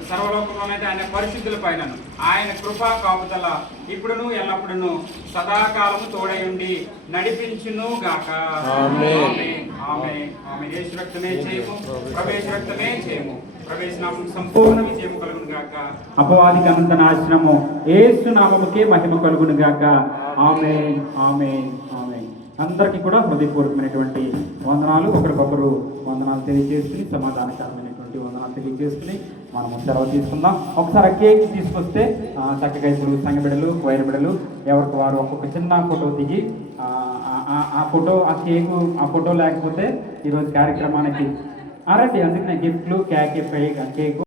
సర్వలోకంలోనైతే ఆయన పరిశుద్ధుల పైనను ఆయన కృపా కాపుదల ఇప్పుడును ఎల్లప్పుడును సదాకాలము తోడై ఉండి నడిపించును గాక. యేసు రక్తమే చేయము, ప్రవేశ రక్తమే చేయము, ప్రవేశనామం సంపూర్ణ విజయం కలుగును గాక. అపవాదికి అనంత నాశనము యేసు నామముకే మహిమ కలుగును గాక. ఆమేన్ ఆమేన్ ఆమేన్. అందరికీ కూడా హృదయపూర్వకమైనటువంటి వందనాలు, ఒకరికొకరు వందనాలు తెలియజేసుకుని సమాధానకరమైనటువంటి వందనాలు తెలియజేసుకుని మనము సెలవు తీసుకుందాం. ఒకసారి కేక్ తీసుకొస్తే చక్కగా ఇప్పుడు సంఘ బిడ్డలు వైర బిడ్డలు ఎవరికి వారు ఒక్కొక్క చిన్న ఫోటో దిగి ఆ ఫోటో ఆ ఫోటో లేకపోతే ఈరోజు కార్యక్రమానికి రండి. అందుకనే గిఫ్ట్లు కేక్ కేకు